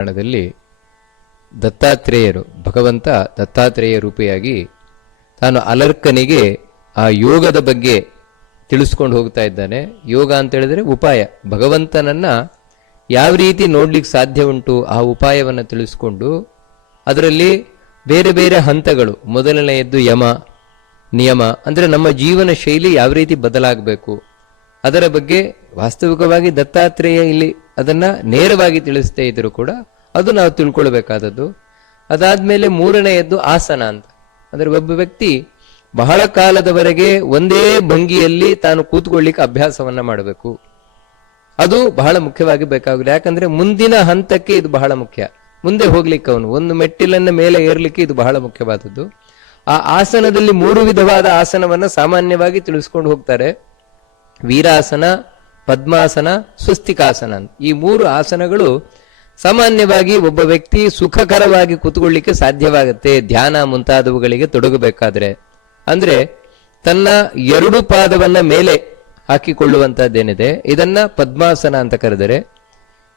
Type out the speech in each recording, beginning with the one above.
ಪುರಾಣದಲ್ಲಿ ದತ್ತಾತ್ರೇಯರು, ಭಗವಂತ ದತ್ತಾತ್ರೇಯ ರೂಪಿಯಾಗಿ ತಾನು ಅಲರ್ಕನಿಗೆ ಆ ಯೋಗದ ಬಗ್ಗೆ ತಿಳಿಸ್ಕೊಂಡು ಹೋಗ್ತಾ ಇದ್ದಾನೆ. ಯೋಗ ಅಂತ ಹೇಳಿದ್ರೆ ಉಪಾಯ. ಭಗವಂತನನ್ನ ಯಾವ ರೀತಿ ನೋಡ್ಲಿಕ್ಕೆ ಸಾಧ್ಯ ಉಂಟು ಆ ಉಪಾಯವನ್ನು ತಿಳಿಸ್ಕೊಂಡು ಅದರಲ್ಲಿ ಬೇರೆ ಬೇರೆ ಹಂತಗಳು. ಮೊದಲನೆಯದ್ದು ಯಮ, ನಿಯಮ, ಅಂದ್ರೆ ನಮ್ಮ ಜೀವನ ಶೈಲಿ ಯಾವ ರೀತಿ ಬದಲಾಗಬೇಕು. ಅದರ ಬಗ್ಗೆ ವಾಸ್ತವಿಕವಾಗಿ ದತ್ತಾತ್ರೇಯ ಇಲ್ಲಿ ಅದನ್ನ ನೇರವಾಗಿ ತಿಳಿಸ್ತೇ ಇದ್ರು ಕೂಡ ಅದು ನಾವು ತಿಳ್ಕೊಳ್ಬೇಕಾದದ್ದು. ಅದಾದ್ಮೇಲೆ ಮೂರನೆಯದ್ದು ಆಸನ ಅಂತ. ಅಂದ್ರೆ ಒಬ್ಬ ವ್ಯಕ್ತಿ ಬಹಳ ಕಾಲದವರೆಗೆ ಒಂದೇ ಭಂಗಿಯಲ್ಲಿ ತಾನು ಕೂತ್ಕೊಳ್ಳಿಕ್ಕೆ ಅಭ್ಯಾಸವನ್ನ ಮಾಡಬೇಕು. ಅದು ಬಹಳ ಮುಖ್ಯವಾಗಿ ಬೇಕಾಗುತ್ತೆ ಯಾಕಂದ್ರೆ ಮುಂದಿನ ಹಂತಕ್ಕೆ ಇದು ಬಹಳ ಮುಖ್ಯ. ಮುಂದೆ ಹೋಗ್ಲಿಕ್ಕೆ ಅವನು. ಒಂದು ಮೆಟ್ಟಿಲನ್ನ ಮೇಲೆ ಏರ್ಲಿಕ್ಕೆ ಇದು ಬಹಳ ಮುಖ್ಯವಾದದ್ದು. ಆ ಆಸನದಲ್ಲಿ ಮೂರು ವಿಧವಾದ ಆಸನವನ್ನ ಸಾಮಾನ್ಯವಾಗಿ ತಿಳಿಸ್ಕೊಂಡು ಹೋಗ್ತಾರೆ. ವೀರಾಸನ, ಪದ್ಮಾಸನ, ಸ್ವಸ್ತಿಕಾಸನ ಈ ಮೂರು ಆಸನಗಳು ಸಾಮಾನ್ಯವಾಗಿ ಒಬ್ಬ ವ್ಯಕ್ತಿ ಸುಖಕರವಾಗಿ ಕೂತ್ಕೊಳ್ಳಿಕ್ಕೆ ಸಾಧ್ಯವಾಗುತ್ತೆ. ಧ್ಯಾನ ಮುಂತಾದವುಗಳಿಗೆ ತೊಡಗಬೇಕಾದ್ರೆ. ಅಂದ್ರೆ ತನ್ನ ಎರಡು ಪಾದವನ್ನ ಮೇಲೆ ಹಾಕಿಕೊಳ್ಳುವಂತಹದ್ದೇನಿದೆ. ಇದನ್ನ ಪದ್ಮಾಸನ ಅಂತ ಕರೆದರೆ,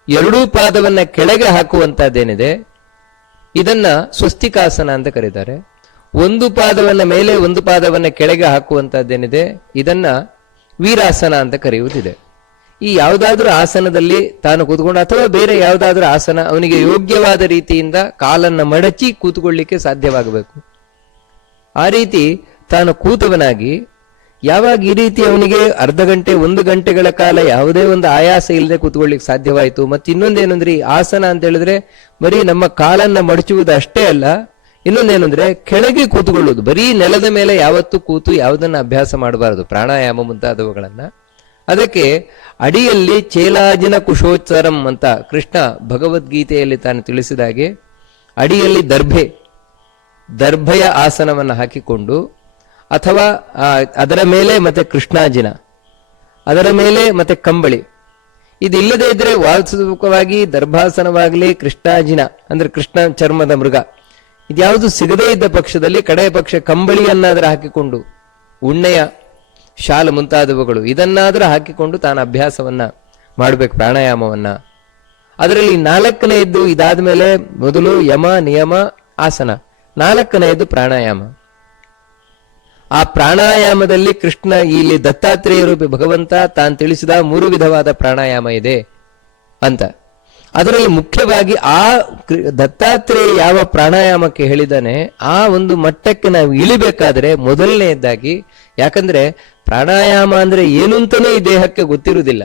ಎರಡೂ ಪಾದವನ್ನ ಕೆಳಗೆ ಹಾಕುವಂತಹದ್ದೇನಿದೆ. ಇದನ್ನ ಸ್ವಸ್ತಿಕಾಸನ ಅಂತ ಕರೀತಾರೆ. ಒಂದು ಪಾದವನ್ನ ಮೇಲೆ ಒಂದು ಪಾದವನ್ನ ಕೆಳಗೆ ಹಾಕುವಂತಹದ್ದೇನಿದೆ. ಇದನ್ನ ವೀರಾಸನ ಅಂತ ಕರೆಯುವುದಿದೆ. ಈ ಯಾವುದಾದ್ರೂ ಆಸನದಲ್ಲಿ ತಾನು ಕೂತ್ಕೊಂಡು ಅಥವಾ ಬೇರೆ ಯಾವುದಾದ್ರೂ ಆಸನ ಅವನಿಗೆ ಯೋಗ್ಯವಾದ ರೀತಿಯಿಂದ ಕಾಲನ್ನ ಮಡಚಿ ಕೂತ್ಕೊಳ್ಳಿಕ್ಕೆ ಸಾಧ್ಯವಾಗಬೇಕು. ಆ ರೀತಿ ತಾನು ಕೂತವನಾಗಿ ಯಾವಾಗ ಈ ರೀತಿ ಅವನಿಗೆ ಅರ್ಧ ಗಂಟೆ, ಒಂದು ಗಂಟೆಗಳ ಕಾಲ ಯಾವುದೇ ಒಂದು ಆಯಾಸ ಇಲ್ಲದೆ ಕೂತ್ಕೊಳ್ಳಿಕ್ಕೆ ಸಾಧ್ಯವಾಯಿತು ಮತ್ತೆ ಇನ್ನೊಂದೇನಂದ್ರೆ ಈ ಆಸನ ಅಂತ ಹೇಳಿದ್ರೆ ಬರೀ ನಮ್ಮ ಕಾಲನ್ನ ಮಡಚುವುದು ಅಷ್ಟೇ ಅಲ್ಲ ಇನ್ನೊಂದೇನಂದ್ರೆ ಕೆಳಗೆ ಕೂತುಕೊಳ್ಳುವುದು. ಬರೀ ನೆಲದ ಮೇಲೆ ಯಾವತ್ತು ಕೂತು ಯಾವುದನ್ನ ಅಭ್ಯಾಸ ಮಾಡಬಾರದು. ಪ್ರಾಣಾಯಾಮ ಮುಂತಾದವುಗಳನ್ನ. ಅದಕ್ಕೆ ಅಡಿಯಲ್ಲಿ ಚೇಲಾಜಿನ ಕುಶೋಚ್ಚರಂ ಅಂತ ಕೃಷ್ಣ ಭಗವದ್ಗೀತೆಯಲ್ಲಿ ತಾನು ತಿಳಿಸಿದಾಗೆ ಅಡಿಯಲ್ಲಿ ದರ್ಭೆ, ದರ್ಭೆಯ ಆಸನವನ್ನು ಹಾಕಿಕೊಂಡು ಅಥವಾ ಅದರ ಮೇಲೆ ಮತ್ತೆ ಕೃಷ್ಣಾಜಿನ, ಅದರ ಮೇಲೆ ಮತ್ತೆ ಕಂಬಳಿ. ಇದಿಲ್ಲದೆ ಇದ್ರೆ ವಾಸ್ತವಿಕವಾಗಿ ದರ್ಭಾಸನವಾಗಲಿ ಕೃಷ್ಣಾಜಿನ, ಅಂದ್ರೆ ಕೃಷ್ಣ ಚರ್ಮದ ಮೃಗ. ಇದ್ಯಾವುದು ಸಿಗದೇ ಇದ್ದ ಪಕ್ಷದಲ್ಲಿ ಕಡೆಯ ಪಕ್ಷ ಕಂಬಳಿಯನ್ನಾದರೂ ಹಾಕಿಕೊಂಡು ಉಣ್ಣೆಯ ಶಾಲ ಮುಂತಾದವುಗಳು ಇದನ್ನಾದರೂ ಹಾಕಿಕೊಂಡು ತಾನು ಅಭ್ಯಾಸವನ್ನ ಮಾಡಬೇಕು, ಪ್ರಾಣಾಯಾಮವನ್ನ. ಅದರಲ್ಲಿ ನಾಲ್ಕನೆಯದ್ದು ಇದಾದ ಮೇಲೆ ಮೊದಲು ಯಮ, ನಿಯಮ, ಆಸನ. ನಾಲ್ಕನೆಯದ್ದು ಪ್ರಾಣಾಯಾಮ. ಆ ಪ್ರಾಣಾಯಾಮದಲ್ಲಿ ಕೃಷ್ಣ ಇಲ್ಲಿ ದತ್ತಾತ್ರೇಯ ರೂಪಿ ಭಗವಂತ ತಾನು ತಿಳಿಸಿದ ಮೂರು ವಿಧವಾದ ಪ್ರಾಣಾಯಾಮ ಇದೆ ಅಂತ. ಅದರಲ್ಲಿ ಮುಖ್ಯವಾಗಿ ಆ ದತ್ತಾತ್ರೇಯ ಯಾವ ಪ್ರಾಣಾಯಾಮಕ್ಕೆ ಹೇಳಿದಾನೆ ಆ ಒಂದು ಮಟ್ಟಕ್ಕೆ ನಾವು ಇಳಿಬೇಕಾದ್ರೆ ಮೊದಲನೆಯದಾಗಿ ಯಾಕಂದ್ರೆ ಪ್ರಾಣಾಯಾಮ ಅಂದ್ರೆ ಏನು ಅಂತಾನೆ ಈ ದೇಹಕ್ಕೆ ಗೊತ್ತಿರುವುದಿಲ್ಲ.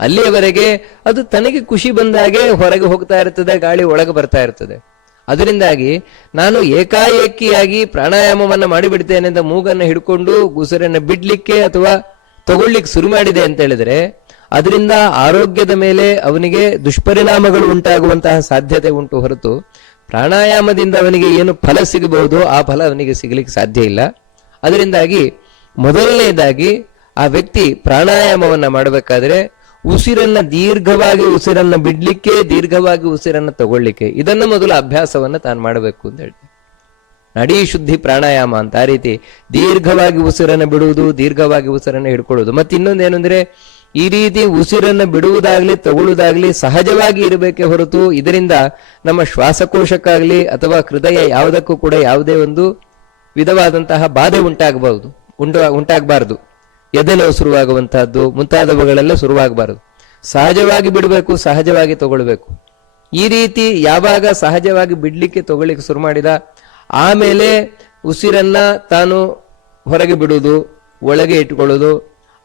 ಅಲ್ಲಿಯವರೆಗೆ ಅದು ತನಗೆ ಖುಷಿ ಬಂದಾಗೆ ಹೊರಗೆ ಹೋಗ್ತಾ ಇರ್ತದೆ, ಗಾಳಿ ಒಳಗೆ ಬರ್ತಾ ಇರ್ತದೆ. ಅದರಿಂದಾಗಿ ನಾನು ಏಕಾಏಕಿಯಾಗಿ ಪ್ರಾಣಾಯಾಮವನ್ನು ಮಾಡಿಬಿಡ್ತೇನೆ ಅಂತ ಮೂಗನ್ನ ಹಿಡ್ಕೊಂಡು, ಗುಸರನ್ನು ಬಿಡ್ಲಿಕ್ಕೆ ಅಥವಾ ತಗೊಳ್ಲಿಕ್ಕೆ ಶುರು ಮಾಡಿದೆ ಅಂತ ಹೇಳಿದ್ರೆ ಅದರಿಂದ ಆರೋಗ್ಯದ ಮೇಲೆ ಅವನಿಗೆ ದುಷ್ಪರಿಣಾಮಗಳು ಉಂಟಾಗುವಂತಹ ಸಾಧ್ಯತೆ ಉಂಟು ಹೊರತು ಪ್ರಾಣಾಯಾಮದಿಂದ ಅವನಿಗೆ ಏನು ಫಲ ಸಿಗಬಹುದು ಆ ಫಲ ಅವನಿಗೆ ಸಿಗಲಿಕ್ಕೆ ಸಾಧ್ಯ ಇಲ್ಲ. ಅದರಿಂದಾಗಿ ಮೊದಲನೆಯದಾಗಿ ಆ ವ್ಯಕ್ತಿ ಪ್ರಾಣಾಯಾಮವನ್ನ ಮಾಡಬೇಕಾದ್ರೆ ಉಸಿರನ್ನ ದೀರ್ಘವಾಗಿ ಉಸಿರನ್ನ ಬಿಡ್ಲಿಕ್ಕೆ, ದೀರ್ಘವಾಗಿ ಉಸಿರನ್ನ ತಗೊಳ್ಳಿಕ್ಕೆ ಇದನ್ನ ಮೊದಲು ಅಭ್ಯಾಸವನ್ನ ತಾನು ಮಾಡಬೇಕು ಅಂತ ಹೇಳ್ತೀನಿ. ನಡಿ ಶುದ್ಧಿ ಪ್ರಾಣಾಯಾಮ ಅಂತ ಆ ರೀತಿ ದೀರ್ಘವಾಗಿ ಉಸಿರನ್ನ ಬಿಡುವುದು, ದೀರ್ಘವಾಗಿ ಉಸಿರನ್ನು ಹಿಡ್ಕೊಳ್ಳುವುದು. ಮತ್ತೆ ಇನ್ನೊಂದೇನು ಅಂದ್ರೆ ಈ ರೀತಿ ಉಸಿರನ್ನು ಬಿಡುವುದಾಗ್ಲಿ ತಗೊಳ್ಳುವುದಾಗ್ಲಿ ಸಹಜವಾಗಿ ಇರಬೇಕೆ ಹೊರತು ಇದರಿಂದ ನಮ್ಮ ಶ್ವಾಸಕೋಶಕ್ಕಾಗಲಿ ಅಥವಾ ಹೃದಯ ಯಾವುದಕ್ಕೂ ಕೂಡ ಯಾವುದೇ ಒಂದು ವಿಧವಾದಂತಹ ಬಾಧೆ ಉಂಟಾಗಬಹುದು ಉಂಟ ಉಂಟಾಗಬಾರದು. ಎದೆ ನೋವು ಶುರುವಾಗುವಂತಹದ್ದು, ಮುಂತಾದವುಗಳೆಲ್ಲ ಶುರುವಾಗಬಾರದು. ಸಹಜವಾಗಿ ಬಿಡಬೇಕು, ಸಹಜವಾಗಿ ತಗೊಳ್ಬೇಕು. ಈ ರೀತಿ ಯಾವಾಗ ಸಹಜವಾಗಿ ಬಿಡ್ಲಿಕ್ಕೆ ತಗೊಳ್ಳಿಕ್ಕೆ ಶುರು ಮಾಡಿದ, ಆಮೇಲೆ ಉಸಿರನ್ನ ತಾನು ಹೊರಗೆ ಬಿಡುವುದು, ಒಳಗೆ ಇಟ್ಕೊಳ್ಳೋದು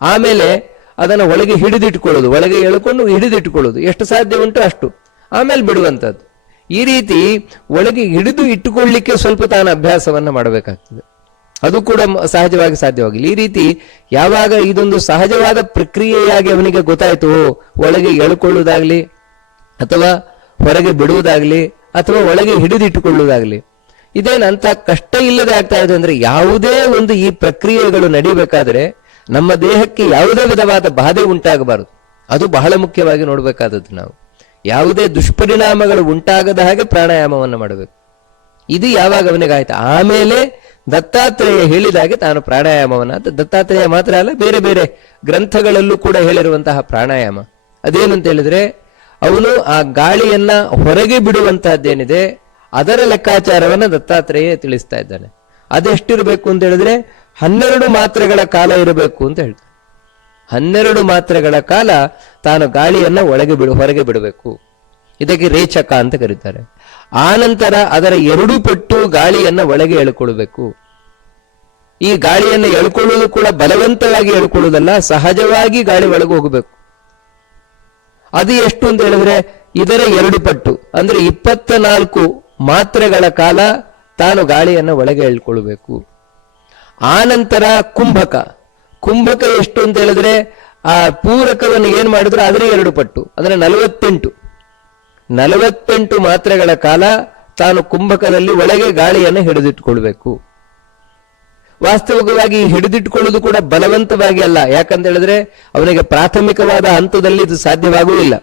ಆಮೇಲೆ ಅದನ್ನ ಒಳಗೆ ಹಿಡಿದಿಟ್ಕೊಳ್ಳೋದು ಒಳಗೆ ಎಳ್ಕೊಂಡು ಹಿಡಿದಿಟ್ಕೊಳ್ಳೋದು ಎಷ್ಟು ಸಾಧ್ಯ ಉಂಟು ಅಷ್ಟು. ಆಮೇಲೆ ಬಿಡುವಂಥದ್ದು. ಈ ರೀತಿ ಒಳಗೆ ಹಿಡಿದು ಇಟ್ಟುಕೊಳ್ಳಿಕ್ಕೆ ಸ್ವಲ್ಪ ತಾನು ಅಭ್ಯಾಸವನ್ನು ಮಾಡಬೇಕಾಗ್ತದೆ. ಅದು ಕೂಡ ಸಹಜವಾಗಿ ಸಾಧ್ಯವಾಗಿಲ್ಲ ಈ ರೀತಿ ಯಾವಾಗ ಇದೊಂದು ಸಹಜವಾದ ಪ್ರಕ್ರಿಯೆಯಾಗಿ ಅವನಿಗೆ ಗೊತ್ತಾಯಿತು, ಒಳಗೆ ಎಳ್ಕೊಳ್ಳುವುದಾಗ್ಲಿ ಅಥವಾ ಹೊರಗೆ ಬಿಡುವುದಾಗ್ಲಿ, ಅಥವಾ ಒಳಗೆ ಹಿಡಿದಿಟ್ಟುಕೊಳ್ಳುವುದಾಗ್ಲಿ ಇದೇನಂತ ಕಷ್ಟ ಇಲ್ಲದೆ ಆಗ್ತಾ ಇದೆ ಅಂದ್ರೆ ಯಾವುದೇ ಒಂದು ಈ ಪ್ರಕ್ರಿಯೆಗಳು ನಡಿಬೇಕಾದ್ರೆ ನಮ್ಮ ದೇಹಕ್ಕೆ ಯಾವುದೇ ವಿಧವಾದ ಬಾಧೆ ಉಂಟಾಗಬಾರದು. ಅದು ಬಹಳ ಮುಖ್ಯವಾಗಿ ನೋಡಬೇಕಾದದ್ದು ನಾವು. ಯಾವುದೇ ದುಷ್ಪರಿಣಾಮಗಳು ಉಂಟಾಗದ ಹಾಗೆ ಪ್ರಾಣಾಯಾಮವನ್ನು ಮಾಡಬೇಕು. ಇದು ಯಾವಾಗ ಅವನಿಗಾಯ್ತು ಆಮೇಲೆ ದತ್ತಾತ್ರೇಯ ಹೇಳಿದಾಗೆ ತಾನು ಪ್ರಾಣಾಯಾಮವನ್ನು. ಅದು ದತ್ತಾತ್ರೇಯ ಮಾತ್ರ ಅಲ್ಲ, ಬೇರೆ ಬೇರೆ ಗ್ರಂಥಗಳಲ್ಲೂ ಕೂಡ ಹೇಳಿರುವಂತಹ ಪ್ರಾಣಾಯಾಮ. ಅದೇನು ಅಂತ ಹೇಳಿದ್ರೆ, ಅವನು ಆ ಗಾಳಿಯನ್ನ ಹೊರಗೆ ಬಿಡುವಂತಹದ್ದೇನಿದೆ, ಅದರ ಲೆಕ್ಕಾಚಾರವನ್ನ ದತ್ತಾತ್ರೇಯ ತಿಳಿಸ್ತಾ ಇದ್ದಾನೆ. ಅದೆಷ್ಟಿರಬೇಕು ಅಂತ ಹೇಳಿದ್ರೆ ಹನ್ನೆರಡು ಮಾತ್ರೆಗಳ ಕಾಲ ಇರಬೇಕು ಅಂತ ಹೇಳ್ತಾರೆ. ಹನ್ನೆರಡು ಮಾತ್ರೆಗಳ ಕಾಲ ತಾನು ಗಾಳಿಯನ್ನ ಒಳಗೆ ಬಿಡು, ಹೊರಗೆ ಬಿಡಬೇಕು. ಇದಕ್ಕೆ ರೇಚಕ ಅಂತ ಕರೀತಾರೆ. ಆ ನಂತರ ಅದರ ಎರಡು ಪಟ್ಟು ಗಾಳಿಯನ್ನ ಒಳಗೆ ಎಳ್ಕೊಳ್ಬೇಕು. ಈ ಗಾಳಿಯನ್ನು ಎಳ್ಕೊಳ್ಳುವುದು ಕೂಡ ಬಲವಂತವಾಗಿ ಎಳ್ಕೊಳ್ಳುವುದಲ್ಲ, ಸಹಜವಾಗಿ ಗಾಳಿ ಒಳಗೆ ಹೋಗಬೇಕು. ಅದು ಎಷ್ಟು ಅಂತ ಹೇಳಿದ್ರೆ, ಇದರ ಎರಡು ಪಟ್ಟು, ಅಂದ್ರೆ ಇಪ್ಪತ್ತ ನಾಲ್ಕು ಮಾತ್ರೆಗಳ ಕಾಲ ತಾನು ಗಾಳಿಯನ್ನು ಒಳಗೆ ಎಳ್ಕೊಳ್ಬೇಕು. ಆ ನಂತರ ಕುಂಭಕ. ಕುಂಭಕ ಎಷ್ಟು ಅಂತ ಹೇಳಿದ್ರೆ, ಆ ಪೂರಕವನ್ನು ಏನ್ ಮಾಡಿದ್ರು, ಅದರ ಎರಡು ಪಟ್ಟು, ಅಂದ್ರೆ ನಲವತ್ತೆಂಟು. ನಲವತ್ತೆಂಟು ಮಾತ್ರೆಗಳ ಕಾಲ ತಾನು ಕುಂಭಕದಲ್ಲಿ ಒಳಗೆ ಗಾಳಿಯನ್ನು ಹಿಡಿದಿಟ್ಕೊಳ್ಬೇಕು. ವಾಸ್ತವಿಕವಾಗಿ ಹಿಡಿದಿಟ್ಕೊಳ್ಳೋದು ಕೂಡ ಬಲವಂತವಾಗಿ ಅಲ್ಲ. ಯಾಕಂತ ಹೇಳಿದ್ರೆ, ಅವನಿಗೆ ಪ್ರಾಥಮಿಕವಾದ ಹಂತದಲ್ಲಿ ಇದು ಸಾಧ್ಯವಾಗುವುದಿಲ್ಲ.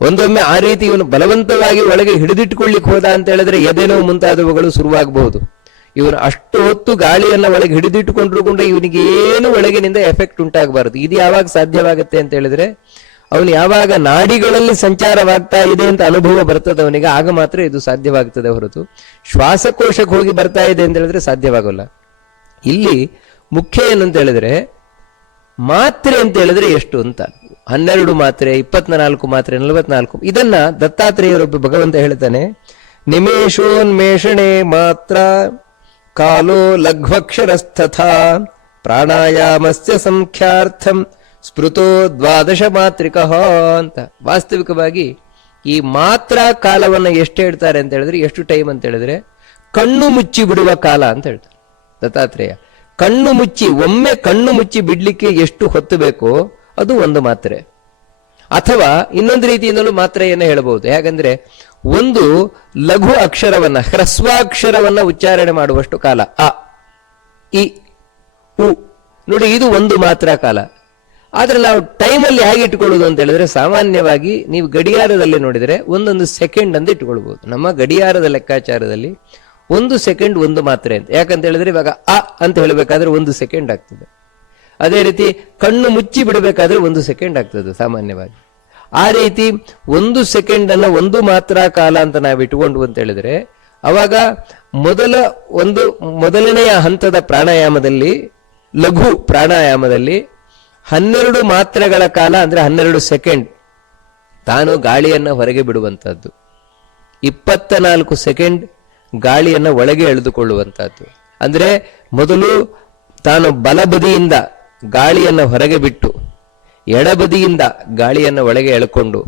ಒಂದೊಮ್ಮೆ ಆ ರೀತಿ ಇವನು ಬಲವಂತವಾಗಿ ಒಳಗೆ ಹಿಡಿದಿಟ್ಕೊಳ್ಳಿಕ್ ಹೋದ ಅಂತ ಹೇಳಿದ್ರೆ ಎದೆನೋ ಮುಂತಾದವುಗಳು ಶುರುವಾಗಬಹುದು. ಇವನು ಅಷ್ಟು ಹೊತ್ತು ಗಾಳಿಯನ್ನ ಒಳಗೆ ಹಿಡಿದಿಟ್ಟುಕೊಂಡ್ರು ಕೂಡ ಇವನಿಗೆ ಏನು ಒಳಗಿನಿಂದ ಎಫೆಕ್ಟ್ ಉಂಟಾಗಬಾರದು. ಇದು ಯಾವಾಗ ಸಾಧ್ಯವಾಗುತ್ತೆ ಅಂತ ಹೇಳಿದ್ರೆ, ಅವನು ಯಾವಾಗ ನಾಡಿಗಳಲ್ಲಿ ಸಂಚಾರವಾಗ್ತಾ ಇದೆ ಅಂತ ಅನುಭವ ಬರ್ತದೆ ಅವನಿಗೆ, ಆಗ ಮಾತ್ರ ಇದು ಸಾಧ್ಯವಾಗ್ತದೆ ಹೊರತು. ಶ್ವಾಸಕೋಶಕ್ಕೆ ಹೋಗಿ ಬರ್ತಾ ಇದೆ ಅಂತ ಹೇಳಿದ್ರೆ ಸಾಧ್ಯವಾಗಲ್ಲ. ಇಲ್ಲಿ ಮುಖ್ಯ ಏನಂತ ಹೇಳಿದ್ರೆ, ಮಾತ್ರೆ ಅಂತ ಹೇಳಿದ್ರೆ ಎಷ್ಟು ಅಂತ. ಹನ್ನೆರಡು ಮಾತ್ರೆ, ಇಪ್ಪತ್ನಾಲ್ಕು ಮಾತ್ರೆ, ನಲವತ್ನಾಲ್ಕು. ಇದನ್ನ ದತ್ತಾತ್ರೇಯರೊಬ್ಬ ಭಗವಂತ ಹೇಳ್ತಾನೆ ನಿಮೇಶೋನ್ಮೇಷಣೆ ಮಾತ್ರ. ಕಾಲೋ ಲಘ್ವಕ್ಷರಸ್ತಥಾ ಪ್ರಾಣಾಯಾಮಸ್ಯ ಸಂಖ್ಯಾರ್ಥಂ ಸ್ಮೃತೋ ದ್ವಾದಶ ಮಾತ್ರಿಕಃ ಅಂತ. ವಾಸ್ತವಿಕವಾಗಿ ಈ ಮಾತ್ರ ಕಾಲವನ್ನ ಎಷ್ಟು ಹೇಳ್ತಾರೆ ಅಂತ ಹೇಳಿದ್ರೆ, ಎಷ್ಟು ಟೈಮ್ ಅಂತ ಹೇಳಿದ್ರೆ, ಕಣ್ಣು ಮುಚ್ಚಿ ಬಿಡುವ ಕಾಲ ಅಂತ ಹೇಳ್ತಾರೆ. ದತ್ತಾತ್ರೇಯ, ಕಣ್ಣು ಮುಚ್ಚಿ, ಒಮ್ಮೆ ಕಣ್ಣು ಮುಚ್ಚಿ ಬಿಡ್ಲಿಕ್ಕೆ ಎಷ್ಟು ಹೊತ್ತು ಬೇಕೋ ಅದು ಒಂದು ಮಾತ್ರೆ. ಅಥವಾ ಇನ್ನೊಂದು ರೀತಿಯಿಂದಲೂ ಮಾತ್ರೆಯನ್ನು ಹೇಳಬಹುದು. ಯಾಕಂದ್ರೆ ಒಂದು ಲಘು ಅಕ್ಷರವನ್ನ, ಹ್ರಸ್ವಾಕ್ಷರವನ್ನ ಉಚ್ಚಾರಣೆ ಮಾಡುವಷ್ಟು ಕಾಲ. ಅ, ಇ, ಉ. ನೋಡಿ, ಇದು ಒಂದು ಮಾತ್ರ ಕಾಲ. ಆದರೆ ನಾವು ಟೈಮಲ್ಲಿ ಹೇಗೆ ಇಟ್ಕೊಳ್ಳೋದು ಅಂತ ಹೇಳಿದ್ರೆ, ಸಾಮಾನ್ಯವಾಗಿ ನೀವು ಗಡಿಯಾರದಲ್ಲಿ ನೋಡಿದರೆ ಒಂದೊಂದು ಸೆಕೆಂಡ್ ಅಂತ ಇಟ್ಕೊಳ್ಬಹುದು. ನಮ್ಮ ಗಡಿಯಾರದ ಲೆಕ್ಕಾಚಾರದಲ್ಲಿ ಒಂದು ಸೆಕೆಂಡ್ ಒಂದು ಮಾತ್ರೆ ಅಂತ. ಯಾಕಂತ ಹೇಳಿದ್ರೆ ಇವಾಗ ಅ ಅಂತ ಹೇಳಬೇಕಾದ್ರೆ ಒಂದು ಸೆಕೆಂಡ್ ಆಗ್ತದೆ. ಅದೇ ರೀತಿ ಕಣ್ಣು ಮುಚ್ಚಿ ಬಿಡಬೇಕಾದ್ರೆ ಒಂದು ಸೆಕೆಂಡ್ ಆಗ್ತದೆ ಸಾಮಾನ್ಯವಾಗಿ. ಆ ರೀತಿ ಒಂದು ಸೆಕೆಂಡ್ ಅನ್ನ ಒಂದು ಮಾತ್ರ ಕಾಲ ಅಂತ ನಾವು ಇಟ್ಕೊಂಡು ಅಂತ ಹೇಳಿದ್ರೆ, ಅವಾಗ ಮೊದಲ ಒಂದು ಮೊದಲನೆಯ ಹಂತದ ಪ್ರಾಣಾಯಾಮದಲ್ಲಿ, ಲಘು ಪ್ರಾಣಾಯಾಮದಲ್ಲಿ ಹನ್ನೆರಡು ಮಾತ್ರೆಗಳ ಕಾಲ ಅಂದ್ರೆ ಹನ್ನೆರಡು ಸೆಕೆಂಡ್ ತಾನು ಗಾಳಿಯನ್ನ ಹೊರಗೆ ಬಿಡುವಂತಹದ್ದು. ಇಪ್ಪತ್ತ ನಾಲ್ಕು ಸೆಕೆಂಡ್ ಗಾಳಿಯನ್ನ ಒಳಗೆ ಎಳೆದುಕೊಳ್ಳುವಂತಹದ್ದು. ಅಂದ್ರೆ ಮೊದಲು ತಾನು ಬಲಬದಿಯಿಂದ ಗಾಳಿಯನ್ನ ಹೊರಗೆ ಬಿಟ್ಟು ಎಡಬದಿಯಿಂದ ಗಾಳಿಯನ್ನು ಒಳಗೆ ಎಳ್ಕೊಂಡು,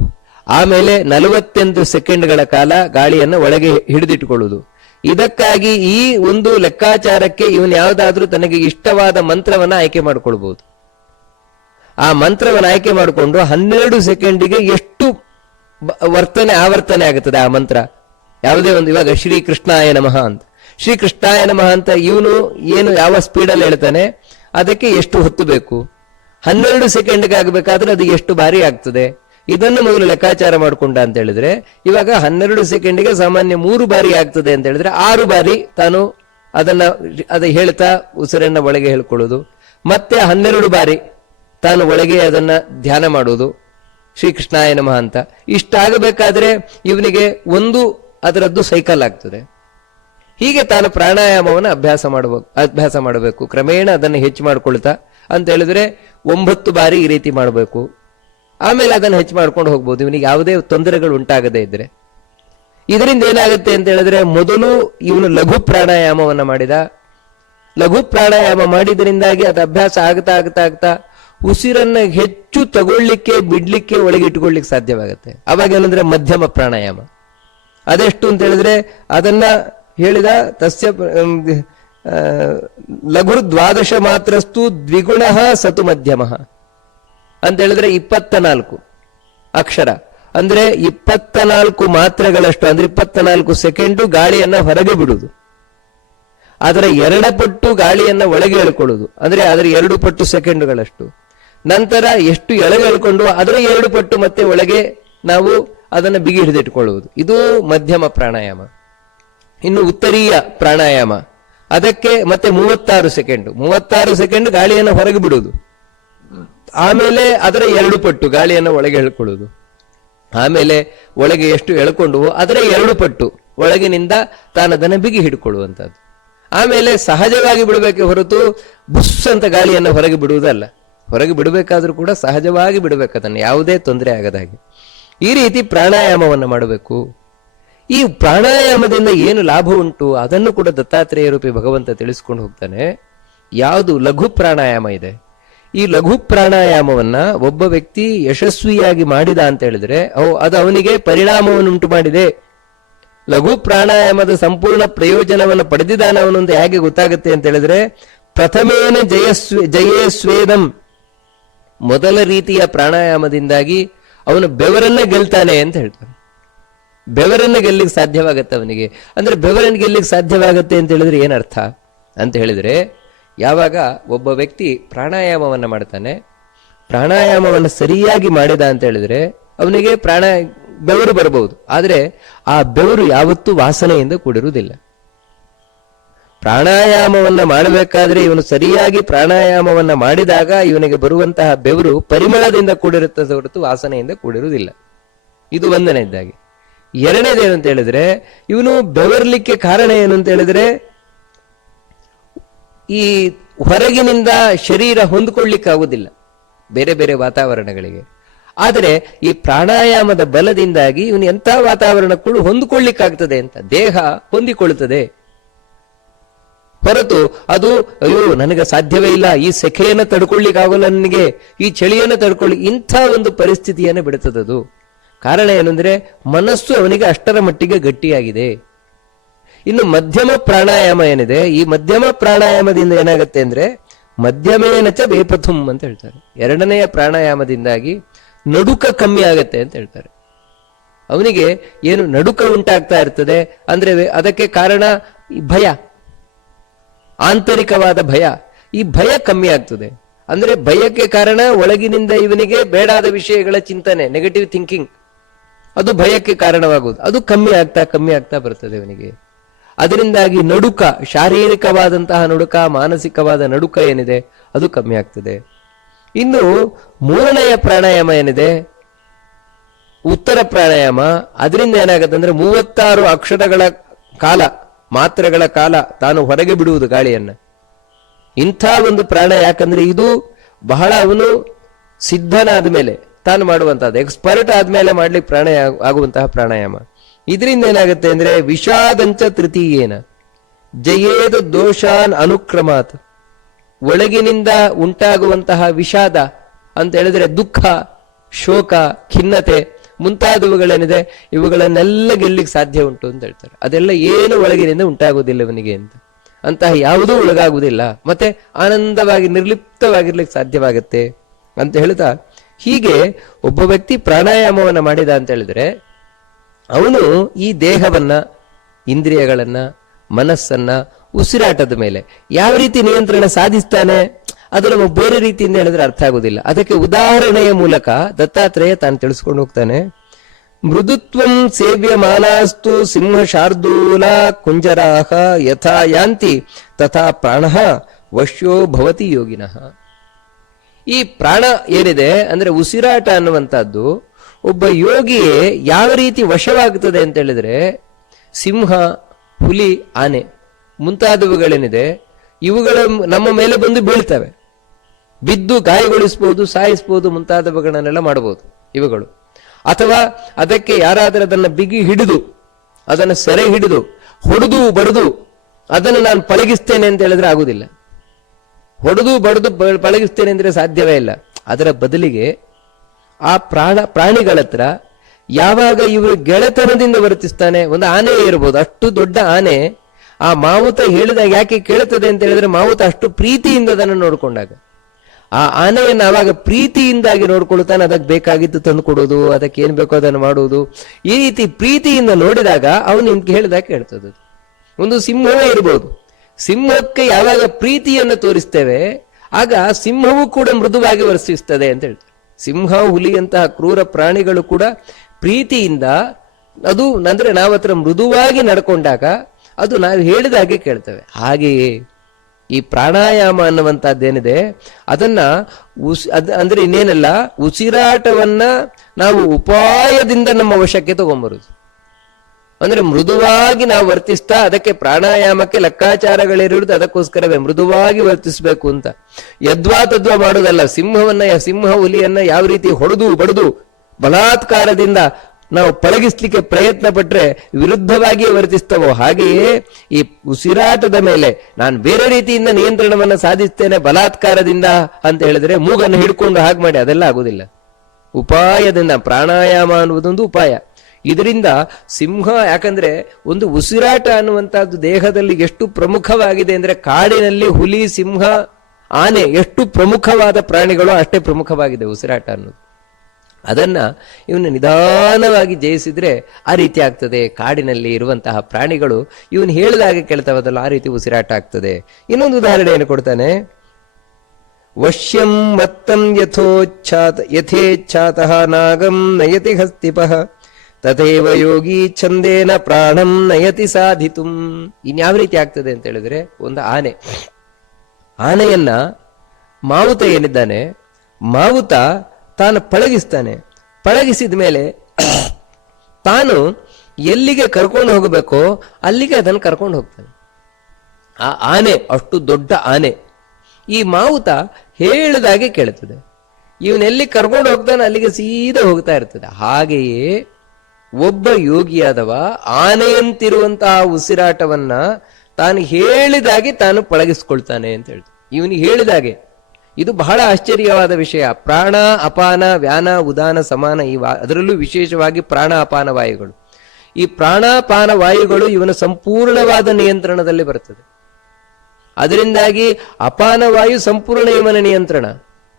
ಆಮೇಲೆ ನಲವತ್ತೆಂಟು ಸೆಕೆಂಡ್ಗಳ ಕಾಲ ಗಾಳಿಯನ್ನು ಒಳಗೆ ಹಿಡಿದಿಟ್ಟುಕೊಳ್ಳುವುದು. ಇದಕ್ಕಾಗಿ ಈ ಒಂದು ಲೆಕ್ಕಾಚಾರಕ್ಕೆ ಇವನು ಯಾವುದಾದ್ರೂ ತನಗೆ ಇಷ್ಟವಾದ ಮಂತ್ರವನ್ನ ಆಯ್ಕೆ ಮಾಡಿಕೊಳ್ಬಹುದು ಆ ಮಂತ್ರವನ್ನು ಆಯ್ಕೆ ಮಾಡಿಕೊಂಡು ಹನ್ನೆರಡು ಸೆಕೆಂಡಿಗೆ ಎಷ್ಟು ವರ್ತನೆ ಆವರ್ತನೆ ಆಗುತ್ತದೆ ಆ ಮಂತ್ರ? ಯಾವುದೇ ಒಂದು, ಇವಾಗ ಶ್ರೀ ಕೃಷ್ಣಾಯ ನಮಃ ಅಂತ. ಶ್ರೀ ಕೃಷ್ಣಾಯ ನಮಃ ಅಂತ ಇವನು ಏನು ಯಾವ ಸ್ಪೀಡಲ್ಲಿ ಹೇಳ್ತಾನೆ, ಅದಕ್ಕೆ ಎಷ್ಟು ಹೊತ್ತು ಬೇಕು? ಹನ್ನೆರಡು ಸೆಕೆಂಡ್ಗೆ ಆಗಬೇಕಾದ್ರೆ ಅದು ಎಷ್ಟು ಬಾರಿ ಆಗ್ತದೆ? ಇದನ್ನು ಮೊದಲು ಲೆಕ್ಕಾಚಾರ ಮಾಡಿಕೊಂಡ ಅಂತ ಹೇಳಿದ್ರೆ, ಇವಾಗ ಹನ್ನೆರಡು ಸೆಕೆಂಡ್ಗೆ ಸಾಮಾನ್ಯ ಮೂರು ಬಾರಿ ಆಗ್ತದೆ ಅಂತ ಹೇಳಿದ್ರೆ ಆರು ಬಾರಿ ತಾನು ಅದನ್ನ ಅದ ಹೇಳ್ತಾ ಉಸಿರನ್ನ ಒಳಗೆ ಹೇಳ್ಕೊಳ್ಳೋದು. ಮತ್ತೆ ಹನ್ನೆರಡು ಬಾರಿ ತಾನು ಒಳಗೆ ಅದನ್ನ ಧ್ಯಾನ ಮಾಡುವುದು ಶ್ರೀಕೃಷ್ಣಾಯ ನಮಃ ಅಂತ. ಇಷ್ಟಾಗಬೇಕಾದ್ರೆ ಇವನಿಗೆ ಒಂದು ಅದರದ್ದು ಸೈಕಲ್ ಆಗ್ತದೆ. ಹೀಗೆ ತಾನು ಪ್ರಾಣಾಯಾಮವನ್ನು ಅಭ್ಯಾಸ ಮಾಡಬೇಕು ಅಭ್ಯಾಸ ಮಾಡಬೇಕು. ಕ್ರಮೇಣ ಅದನ್ನು ಹೆಚ್ಚು ಮಾಡಿಕೊಳ್ತಾ ಅಂತ ಹೇಳಿದ್ರೆ ಒಂಬತ್ತು ಬಾರಿ ಈ ರೀತಿ ಮಾಡಬೇಕು. ಆಮೇಲೆ ಅದನ್ನು ಹೆಚ್ಚು ಮಾಡ್ಕೊಂಡು ಹೋಗ್ಬೋದು. ಇವನಿಗೆ ಯಾವುದೇ ತೊಂದರೆಗಳು ಉಂಟಾಗದೇ ಇದ್ರೆ. ಇದರಿಂದ ಏನಾಗುತ್ತೆ ಅಂತ ಹೇಳಿದ್ರೆ, ಮೊದಲು ಇವನು ಲಘು ಪ್ರಾಣಾಯಾಮವನ್ನ ಮಾಡಿದ. ಲಘು ಪ್ರಾಣಾಯಾಮ ಮಾಡಿದ್ರಿಂದಾಗಿ ಅದು ಅಭ್ಯಾಸ ಆಗ್ತಾ ಆಗ್ತಾ ಆಗ್ತಾ ಉಸಿರನ್ನ ಹೆಚ್ಚು ತಗೊಳ್ಳಿಕ್ಕೆ, ಬಿಡ್ಲಿಕ್ಕೆ ಒಳಗೆ ಇಟ್ಕೊಳ್ಳಿಕ್ಕೆ ಸಾಧ್ಯವಾಗುತ್ತೆ. ಅವಾಗ ಏನಂದ್ರೆ ಮಧ್ಯಮ ಪ್ರಾಣಾಯಾಮ. ಅದೆಷ್ಟು ಅಂತ ಹೇಳಿದ್ರೆ, ಅದನ್ನ ಹೇಳಿದ ತಸ್ಯ ಲಘು ದ್ವಾದಶ ಮಾತ್ರಸ್ತು ದ್ವಿಗುಣ ಸತು ಮಧ್ಯಮ. ಅಂತ ಹೇಳಿದ್ರೆ ಇಪ್ಪತ್ತ ನಾಲ್ಕು ಅಕ್ಷರ. ಅಂದ್ರೆ ಇಪ್ಪತ್ತ ನಾಲ್ಕು ಮಾತ್ರೆಗಳಷ್ಟು, ಅಂದ್ರೆ ಇಪ್ಪತ್ತ ನಾಲ್ಕು ಸೆಕೆಂಡು ಗಾಳಿಯನ್ನ ಹೊರಗೆ ಬಿಡುವುದು ಅದರ ಎರಡ ಪಟ್ಟು ಗಾಳಿಯನ್ನ ಒಳಗೆ ಎಳ್ಕೊಳ್ಳುವುದು ಅಂದ್ರೆ ಅದರ ಎರಡು ಪಟ್ಟು ಸೆಕೆಂಡುಗಳಷ್ಟು. ನಂತರ ಎಷ್ಟು ಎಳಗೆ ಎಳ್ಕೊಂಡು ಅದರ ಎರಡು ಪಟ್ಟು ಮತ್ತೆ ಒಳಗೆ ನಾವು ಅದನ್ನು ಬಿಗಿ ಹಿಡಿದಿಟ್ಕೊಳ್ಳುವುದು. ಇದು ಮಧ್ಯಮ ಪ್ರಾಣಾಯಾಮ. ಇನ್ನು ಉತ್ತರೀಯ ಪ್ರಾಣಾಯಾಮ. ಅದಕ್ಕೆ ಮತ್ತೆ ಮೂವತ್ತಾರು ಸೆಕೆಂಡ್. ಮೂವತ್ತಾರು ಸೆಕೆಂಡ್ ಗಾಳಿಯನ್ನು ಹೊರಗೆ ಬಿಡುವುದು. ಆಮೇಲೆ ಅದರ ಎರಡು ಪಟ್ಟು ಗಾಳಿಯನ್ನು ಒಳಗೆ ಎಳ್ಕೊಳ್ಳುವುದು. ಆಮೇಲೆ ಒಳಗೆ ಎಷ್ಟು ಎಳ್ಕೊಂಡು ಅದರ ಎರಡು ಪಟ್ಟು ಒಳಗಿನಿಂದ ತಾನು ಅದನ್ನು ಬಿಗಿ ಹಿಡ್ಕೊಳ್ಳುವಂಥದ್ದು. ಆಮೇಲೆ ಸಹಜವಾಗಿ ಬಿಡಬೇಕೆ ಹೊರತು ಬುಸ್ ಅಂತ ಗಾಳಿಯನ್ನು ಹೊರಗೆ ಬಿಡುವುದಲ್ಲ. ಹೊರಗೆ ಬಿಡಬೇಕಾದ್ರೂ ಕೂಡ ಸಹಜವಾಗಿ ಬಿಡಬೇಕು ಅದನ್ನು. ಯಾವುದೇ ತೊಂದರೆ ಆಗದ ಹಾಗೆ. ಈ ರೀತಿ ಪ್ರಾಣಾಯಾಮವನ್ನು ಮಾಡಬೇಕು. ಈ ಪ್ರಾಣಾಯಾಮದಿಂದ ಏನು ಲಾಭ ಉಂಟು, ಅದನ್ನು ಕೂಡ ದತ್ತಾತ್ರೇಯ ರೂಪಿ ಭಗವಂತ ತಿಳಿಸ್ಕೊಂಡು ಹೋಗ್ತಾನೆ. ಯಾವುದು ಲಘು ಪ್ರಾಣಾಯಾಮ ಇದೆ. ಈ ಲಘು ಪ್ರಾಣಾಯಾಮವನ್ನ ಒಬ್ಬ ವ್ಯಕ್ತಿ ಯಶಸ್ವಿಯಾಗಿ ಮಾಡಿದ ಅಂತ ಹೇಳಿದ್ರೆ ಅದು ಅವನಿಗೆ ಪರಿಣಾಮವನ್ನುಂಟು ಮಾಡಿದೆ. ಲಘು ಪ್ರಾಣಾಯಾಮದ ಸಂಪೂರ್ಣ ಪ್ರಯೋಜನವನ್ನು ಪಡೆದಿದ್ದಾನೆ ಅವನೊಂದು ಹೇಗೆ ಗೊತ್ತಾಗುತ್ತೆ ಅಂತ ಹೇಳಿದ್ರೆ, ಪ್ರಥಮೇನ ಜಯಸ್ವೇ ಜಯೇ ಸ್ವೇದಂ ಮೊದಲ ರೀತಿಯ ಪ್ರಾಣಾಯಾಮದಿಂದಾಗಿ ಅವನು ಬೆವರನ್ನ ಗೆಲ್ತಾನೆ ಅಂತ ಹೇಳ್ತಾನೆ. ಬೆವರನ್ನ ಗೆಲ್ಲಿಗೆ ಸಾಧ್ಯವಾಗತ್ತೆ ಅವನಿಗೆ. ಅಂದ್ರೆ ಬೆವರನ್ನು ಗೆಲ್ಲಿಗೆ ಸಾಧ್ಯವಾಗತ್ತೆ ಅಂತ ಹೇಳಿದ್ರೆ ಏನರ್ಥ ಅಂತ ಹೇಳಿದ್ರೆ, ಯಾವಾಗ ಒಬ್ಬ ವ್ಯಕ್ತಿ ಪ್ರಾಣಾಯಾಮವನ್ನ ಮಾಡ್ತಾನೆ, ಪ್ರಾಣಾಯಾಮವನ್ನು ಸರಿಯಾಗಿ ಮಾಡಿದ ಅಂತ ಹೇಳಿದ್ರೆ, ಅವನಿಗೆ ಪ್ರಾಣ, ಬೆವರು ಬರಬಹುದು ಆದ್ರೆ ಆ ಬೆವರು ಯಾವತ್ತೂ ವಾಸನೆಯಿಂದ ಕೂಡಿರುವುದಿಲ್ಲ. ಪ್ರಾಣಾಯಾಮವನ್ನ ಮಾಡಬೇಕಾದ್ರೆ ಇವನು ಸರಿಯಾಗಿ ಪ್ರಾಣಾಯಾಮವನ್ನ ಮಾಡಿದಾಗ ಇವನಿಗೆ ಬರುವಂತಹ ಬೆವರು ಪರಿಮಳದಿಂದ ಕೂಡಿರುತ್ತದೆ ಹೊರತು ವಾಸನೆಯಿಂದ ಕೂಡಿರುವುದಿಲ್ಲ. ಇದು ಒಂದನೇದಾಗಿ ಎರಡನೇದೇನು ಅಂತ ಹೇಳಿದ್ರೆ, ಇವನು ಬೆವರ್ಲಿಕ್ಕೆ ಕಾರಣ ಏನು ಅಂತ ಹೇಳಿದ್ರೆ, ಈ ಹೊರಗಿನಿಂದ ಶರೀರ ಹೊಂದ್ಕೊಳ್ಳಿಕ್ಕಾಗುವುದಿಲ್ಲ ಬೇರೆ ಬೇರೆ ವಾತಾವರಣಗಳಿಗೆ. ಆದರೆ ಈ ಪ್ರಾಣಾಯಾಮದ ಬಲದಿಂದಾಗಿ ಇವನು ಎಂಥ ವಾತಾವರಣಕ್ಕೂ ಹೊಂದಿಕೊಳ್ಳಿಕ್ಕಾಗ್ತದೆ ಅಂತ, ದೇಹ ಹೊಂದಿಕೊಳ್ಳುತ್ತದೆ. ಹೊರತು ಅದು, ಅಯ್ಯೋ, ನನಗೆ ಸಾಧ್ಯವೇ ಇಲ್ಲ, ಈ ಸೆಖೆಯನ್ನು ತಡ್ಕೊಳ್ಳಿಕ್ಕಾಗಲ್ಲ ನನಗೆ, ಈ ಚಳಿಯನ್ನು ತಡ್ಕೊಳ್ಳಿ, ಇಂಥ ಒಂದು ಪರಿಸ್ಥಿತಿಯನ್ನು ಬಿಡುತ್ತದದು ಕಾರಣ ಏನಂದ್ರೆ ಮನಸ್ಸು ಅವನಿಗೆ ಅಷ್ಟರ ಮಟ್ಟಿಗೆ ಗಟ್ಟಿಯಾಗಿದೆ. ಇನ್ನು ಮಧ್ಯಮ ಪ್ರಾಣಾಯಾಮ ಏನಿದೆ? ಈ ಮಧ್ಯಮ ಪ್ರಾಣಾಯಾಮದಿಂದ ಏನಾಗುತ್ತೆ ಅಂದ್ರೆ ಮಧ್ಯಮೇನಚ ಬೇಪಥುಂ ಅಂತ ಹೇಳ್ತಾರೆ. ಎರಡನೆಯ ಪ್ರಾಣಾಯಾಮದಿಂದಾಗಿ ನಡುಕ ಕಮ್ಮಿ ಆಗತ್ತೆ ಅಂತ ಹೇಳ್ತಾರೆ. ಅವನಿಗೆ ಏನು ನಡುಕ ಉಂಟಾಗ್ತಾ ಇರ್ತದೆ ಅಂದ್ರೆ ಅದಕ್ಕೆ ಕಾರಣ ಭಯ, ಆಂತರಿಕವಾದ ಭಯ. ಈ ಭಯ ಕಮ್ಮಿ ಆಗ್ತದೆ. ಅಂದ್ರೆ ಭಯಕ್ಕೆ ಕಾರಣ ಒಳಗಿನಿಂದ ಇವನಿಗೆ ಬೇಡಾದ ವಿಷಯಗಳ ಚಿಂತನೆ ನೆಗೆಟಿವ್ ಥಿಂಕಿಂಗ್ ಅದು ಭಯಕ್ಕೆ ಕಾರಣವಾಗುವುದು. ಅದು ಕಮ್ಮಿ ಆಗ್ತಾ ಕಮ್ಮಿ ಆಗ್ತಾ ಬರ್ತದೆ ಅವನಿಗೆ. ಅದರಿಂದಾಗಿ ನಡುಕ, ಶಾರೀರಿಕವಾದಂತಹ ನಡುಕ, ಮಾನಸಿಕವಾದ ನಡುಕ ಏನಿದೆ, ಅದು ಕಮ್ಮಿ ಆಗ್ತದೆ. ಇನ್ನು ಮೂರನೆಯ ಪ್ರಾಣಾಯಾಮ ಏನಿದೆ? ಉತ್ತರ ಪ್ರಾಣಾಯಾಮ. ಅದರಿಂದ ಏನಾಗುತ್ತೆ ಅಂದ್ರೆ ಮೂವತ್ತಾರು ಅಕ್ಷರಗಳ ಕಾಲ, ಮಾತ್ರೆಗಳ ಕಾಲ ತಾನು ಹೊರಗೆ ಬಿಡುವುದು ಗಾಳಿಯನ್ನ. ಇಂಥ ಒಂದು ಪ್ರಾಣ ಯಾಕಂದ್ರೆ ಇದು ಬಹಳ ಅವನು ಸಿದ್ಧನಾದ ಮೇಲೆ ತಾನು ಮಾಡುವಂತಹದ್ದು. ಎಕ್ಸ್ಪರ್ಟ್ ಆದ್ಮೇಲೆ ಮಾಡ್ಲಿಕ್ಕೆ ಪ್ರಾಣಾಯ ಆಗುವಂತಹ ಪ್ರಾಣಾಯಾಮ. ಇದರಿಂದ ಏನಾಗುತ್ತೆ ಅಂದ್ರೆ ವಿಷಾದಂಚ ತೃತೀಯೇನ. ಜಯೇದು ದೋಷಾನ್ ಅನುಕ್ರಮಾತ್. ಒಳಗಿನಿಂದ ಉಂಟಾಗುವಂತಹ ವಿಷಾದ ಅಂತ ಹೇಳಿದ್ರೆ ದುಃಖ, ಶೋಕ, ಖಿನ್ನತೆ ಮುಂತಾದವುಗಳೇನಿದೆ, ಇವುಗಳನ್ನೆಲ್ಲ ಗೆಲ್ಲಿಕ್ಕೆ ಸಾಧ್ಯ ಉಂಟು ಅಂತ ಹೇಳ್ತಾರೆ. ಅದೆಲ್ಲ ಏನು ಒಳಗಿನಿಂದ ಉಂಟಾಗುವುದಿಲ್ಲ ಇವನಿಗೆ ಅಂತ. ಅಂತಹ ಯಾವುದೂ ಒಳಗಾಗುವುದಿಲ್ಲ. ಮತ್ತೆ ಆನಂದವಾಗಿ ನಿರ್ಲಿಪ್ತವಾಗಿರ್ಲಿಕ್ಕೆ ಸಾಧ್ಯವಾಗುತ್ತೆ ಅಂತ ಹೇಳ್ತಾ ಹೀಗೆ ಒಬ್ಬ ವ್ಯಕ್ತಿ ಪ್ರಾಣಾಯಾಮವನ್ನ ಮಾಡಿದ ಅಂತ ಹೇಳಿದ್ರೆ, ಅವನು ಈ ದೇಹವನ್ನ, ಇಂದ್ರಿಯಗಳನ್ನ, ಮನಸ್ಸನ್ನ, ಉಸಿರಾಟದ ಮೇಲೆ ಯಾವ ರೀತಿ ನಿಯಂತ್ರಣ ಸಾಧಿಸ್ತಾನೆ, ಅದು ನಮಗೆ ಬೇರೆ ರೀತಿಯಿಂದ ಹೇಳಿದ್ರೆ ಅರ್ಥ ಆಗುದಿಲ್ಲ. ಅದಕ್ಕೆ ಉದಾಹರಣೆಯ ಮೂಲಕ ದತ್ತಾತ್ರೇಯ ತಾನು ತಿಳಿಸ್ಕೊಂಡು ಹೋಗ್ತಾನೆ, ಮೃದುತ್ವಂ ಸೇವ್ಯಮಾನಾಸ್ತು ಸಿಂಹ ಶಾರ್ದೂಲ ಕುಂಜರಾಹ ಯಥಾ ಯಾಂತಿ ತಥಾ ಪ್ರಾಣ ವಶ್ಯೋ ಭವತಿ ಯೋಗಿನಃ. ಈ ಪ್ರಾಣ ಏನಿದೆ ಅಂದ್ರೆ ಉಸಿರಾಟ ಅನ್ನುವಂಥದ್ದು ಒಬ್ಬ ಯೋಗಿಯೇ ಯಾವ ರೀತಿ ವಶವಾಗುತ್ತದೆ ಅಂತ ಹೇಳಿದ್ರೆ ಸಿಂಹ, ಹುಲಿ, ಆನೆ ಮುಂತಾದವುಗಳೇನಿದೆ, ಇವುಗಳ ನಮ್ಮ ಮೇಲೆ ಬಂದು ಬೀಳ್ತವೆ. ಬಿದ್ದು ಗಾಯಗೊಳಿಸಬಹುದು ಸಾಯಿಸಬಹುದು ಮುಂತಾದವುಗಳನ್ನೆಲ್ಲ ಮಾಡಬಹುದು ಇವುಗಳು. ಅಥವಾ ಅದಕ್ಕೆ ಯಾರಾದರೂ ಅದನ್ನ ಬಿಗಿ ಹಿಡಿದು, ಅದನ್ನು ಸೆರೆ ಹಿಡಿದು, ಹೊಡೆದು, ಬಡಿದು, ಅದನ್ನು ನಾನು ಪಳಗಿಸ್ತೇನೆ ಅಂತ ಹೇಳಿದ್ರೆ ಆಗುದಿಲ್ಲ. ಹೊಡೆದು ಬಡಿದು ಪಳಗಿಸ್ತೇನೆ ಅಂದ್ರೆ ಸಾಧ್ಯವೇ ಇಲ್ಲ. ಅದರ ಬದಲಿಗೆ ಆ ಪ್ರಾಣ, ಪ್ರಾಣಿಗಳ ಯಾವಾಗ ಇವರು ಗೆಳೆತನದಿಂದ ವರ್ತಿಸ್ತಾನೆ, ಒಂದು ಆನೆ ಇರಬಹುದು ಅಷ್ಟು ದೊಡ್ಡ ಆನೆ, ಆ ಮಾವುತ ಹೇಳಿದಾಗ ಯಾಕೆ ಕೇಳುತ್ತದೆ ಅಂತ ಹೇಳಿದ್ರೆ ಮಾವುತ ಅಷ್ಟು ಪ್ರೀತಿಯಿಂದ ಅದನ್ನು ನೋಡಿಕೊಂಡಾಗ. ಆ ಆನೆಯನ್ನು ಆವಾಗ ಪ್ರೀತಿಯಿಂದಾಗಿ ನೋಡ್ಕೊಳ್ತಾನೆ, ಅದಕ್ಕೆ ಬೇಕಾಗಿದ್ದು ತಂದು ಕೊಡೋದು, ಅದಕ್ಕೆ ಏನ್ ಬೇಕೋ ಅದನ್ನು ಮಾಡುವುದು. ಈ ರೀತಿ ಪ್ರೀತಿಯಿಂದ ನೋಡಿದಾಗ ಅವನು ನಿಮ್ಗೆ ಹೇಳಿದಾಗ ಕೇಳ್ತದ. ಒಂದು ಸಿಂಹವೇ ಇರಬಹುದು ಸಿಂಹಕ್ಕೆ ಯಾವಾಗ ಪ್ರೀತಿಯನ್ನು ತೋರಿಸ್ತೇವೆ, ಆಗ ಸಿಂಹವು ಕೂಡ ಮೃದುವಾಗಿ ವರ್ತಿಸ್ತದೆ ಅಂತ ಹೇಳಿ. ಸಿಂಹ, ಹುಲಿಯಂತಹ ಕ್ರೂರ ಪ್ರಾಣಿಗಳು ಕೂಡ ಪ್ರೀತಿಯಿಂದ, ಅದು ಅಂದ್ರೆ ನಾವು ಹತ್ರ ಮೃದುವಾಗಿ ನಡ್ಕೊಂಡಾಗ ಅದು ನಾವು ಹೇಳಿದ ಹಾಗೆ ಕೇಳ್ತೇವೆ. ಹಾಗೆಯೇ ಈ ಪ್ರಾಣಾಯಾಮ ಅನ್ನುವಂಥದ್ದೇನಿದೆ ಅದನ್ನ ಉಸಿ, ಅದ್ ಅಂದ್ರೆ ಇನ್ನೇನಲ್ಲ, ಉಸಿರಾಟವನ್ನ ನಾವು ಉಪಾಯದಿಂದ ನಮ್ಮ ವಶಕ್ಕೆ ತಗೊಂಬರುದು. ಅಂದ್ರೆ ಮೃದುವಾಗಿ ನಾವು ವರ್ತಿಸ್ತಾ ಅದಕ್ಕೆ ಪ್ರಾಣಾಯಾಮಕ್ಕೆ ಲೆಕ್ಕಾಚಾರಗಳಿರುವುದು ಅದಕ್ಕೋಸ್ಕರವೇ ಮೃದುವಾಗಿ ವರ್ತಿಸಬೇಕು ಅಂತ. ಯದ್ವಾ ತದ್ವಾ ಮಾಡೋದಲ್ಲ ಸಿಂಹವನ್ನ, ಸಿಂಹ ಹುಲಿಯನ್ನ ಯಾವ ರೀತಿ ಹೊಡೆದು ಬಡದು ಬಲಾತ್ಕಾರದಿಂದ ನಾವು ಪಳಗಿಸ್ಲಿಕ್ಕೆ ಪ್ರಯತ್ನ ಪಟ್ರೆ ವಿರುದ್ಧವಾಗಿಯೇ ವರ್ತಿಸ್ತವೋ ಹಾಗೆಯೇ ಈ ಉಸಿರಾಟದ ಮೇಲೆ ನಾನು ಬೇರೆ ರೀತಿಯಿಂದ ನಿಯಂತ್ರಣವನ್ನ ಸಾಧಿಸ್ತೇನೆ ಬಲಾತ್ಕಾರದಿಂದ ಅಂತ ಹೇಳಿದ್ರೆ ಮೂಗನ್ನು ಹಿಡ್ಕೊಂಡು ಹಾಗೆ ಮಾಡಿ ಅದೆಲ್ಲ ಆಗುದಿಲ್ಲ ಉಪಾಯದಿಂದ ಪ್ರಾಣಾಯಾಮ ಅನ್ನುವುದೊಂದು ಉಪಾಯ. ಇದರಿಂದ ಸಿಂಹ ಯಾಕಂದ್ರೆ ಒಂದು ಉಸಿರಾಟ ಅನ್ನುವಂತಹದ್ದು ದೇಹದಲ್ಲಿ ಎಷ್ಟು ಪ್ರಮುಖವಾಗಿದೆ ಅಂದ್ರೆ ಕಾಡಿನಲ್ಲಿ ಹುಲಿ, ಸಿಂಹ, ಆನೆ ಎಷ್ಟು ಪ್ರಮುಖವಾದ ಪ್ರಾಣಿಗಳು ಅಷ್ಟೇ ಪ್ರಮುಖವಾಗಿದೆ ಉಸಿರಾಟ ಅನ್ನೋದು. ಅದನ್ನ ಇವನು ನಿಧಾನವಾಗಿ ಜಯಿಸಿದ್ರೆ ಆ ರೀತಿ ಆಗ್ತದೆ. ಕಾಡಿನಲ್ಲಿ ಇರುವಂತಹ ಪ್ರಾಣಿಗಳು ಇವನು ಹೇಳಿದಾಗ ಕೇಳ್ತಾವದಲ್ಲ, ಆ ರೀತಿ ಉಸಿರಾಟ ಆಗ್ತದೆ. ಇನ್ನೊಂದು ಉದಾಹರಣೆಯನ್ನು ಕೊಡ್ತಾನೆ? ವಶ್ಯಂ ಮತ್ತಂ ಯಥೋಚ್ಛಾತ ಯಥೇಚ್ಛಾತಃ ನಾಗಂ ನಯತಿ ಹಸ್ತಿಪಃ. ತಥೇವ ಯೋಗಿ ಛಂದೇನ ಪ್ರಾಣಂ ನಯತಿ ಸಾಧಿತು. ಇನ್ಯಾವ ರೀತಿ ಆಗ್ತದೆ ಅಂತ ಹೇಳಿದ್ರೆ ಒಂದು ಆನೆ. ಆನೆಯನ್ನ ಮಾವುತ ಏನಿದ್ದಾನೆ, ಮಾವುತ ತಾನು ಪಳಗಿಸ್ತಾನೆ. ಪಳಗಿಸಿದ ಮೇಲೆ ತಾನು ಎಲ್ಲಿಗೆ ಕರ್ಕೊಂಡು ಹೋಗಬೇಕೋ ಅಲ್ಲಿಗೆ ಅದನ್ನು ಕರ್ಕೊಂಡು ಹೋಗ್ತಾನೆ. ಆ ಆನೆ, ಅಷ್ಟು ದೊಡ್ಡ ಆನೆ. ಈ ಮಾವುತ ಹೇಳಿದಾಗೆ ಕೇಳುತ್ತದೆ. ಇವನೆಲ್ಲಿ ಕರ್ಕೊಂಡು ಹೋಗ್ತಾನೆ ಅಲ್ಲಿಗೆ ಸೀದಾ ಹೋಗ್ತಾ ಇರ್ತದೆ. ಹಾಗೆಯೇ ಒಬ್ಬ ಯೋಗಿಯಾದವ ಆನೆಯಂತಿರುವಂತಹ ಉಸಿರಾಟವನ್ನ ತಾನು ಹೇಳಿದಾಗೆ ತಾನು ಪಳಗಿಸ್ಕೊಳ್ತಾನೆ ಅಂತ ಹೇಳಿ ಇವನಿಗೆ ಹೇಳಿದಾಗೆ. ಇದು ಬಹಳ ಆಶ್ಚರ್ಯವಾದ ವಿಷಯ. ಪ್ರಾಣ, ಅಪಾನ, ವ್ಯಾನ, ಉದಾನ, ಸಮಾನ ಈ ಅದರಲ್ಲೂ ವಿಶೇಷವಾಗಿ ಪ್ರಾಣ ಅಪಾನ ವಾಯುಗಳು. ಈ ಪ್ರಾಣಾಪಾನ ವಾಯುಗಳು ಇವನ ಸಂಪೂರ್ಣವಾದ ನಿಯಂತ್ರಣದಲ್ಲಿ ಬರುತ್ತದೆ. ಅದರಿಂದಾಗಿ ಅಪಾನ ವಾಯು ಸಂಪೂರ್ಣ ಇವನ ನಿಯಂತ್ರಣ.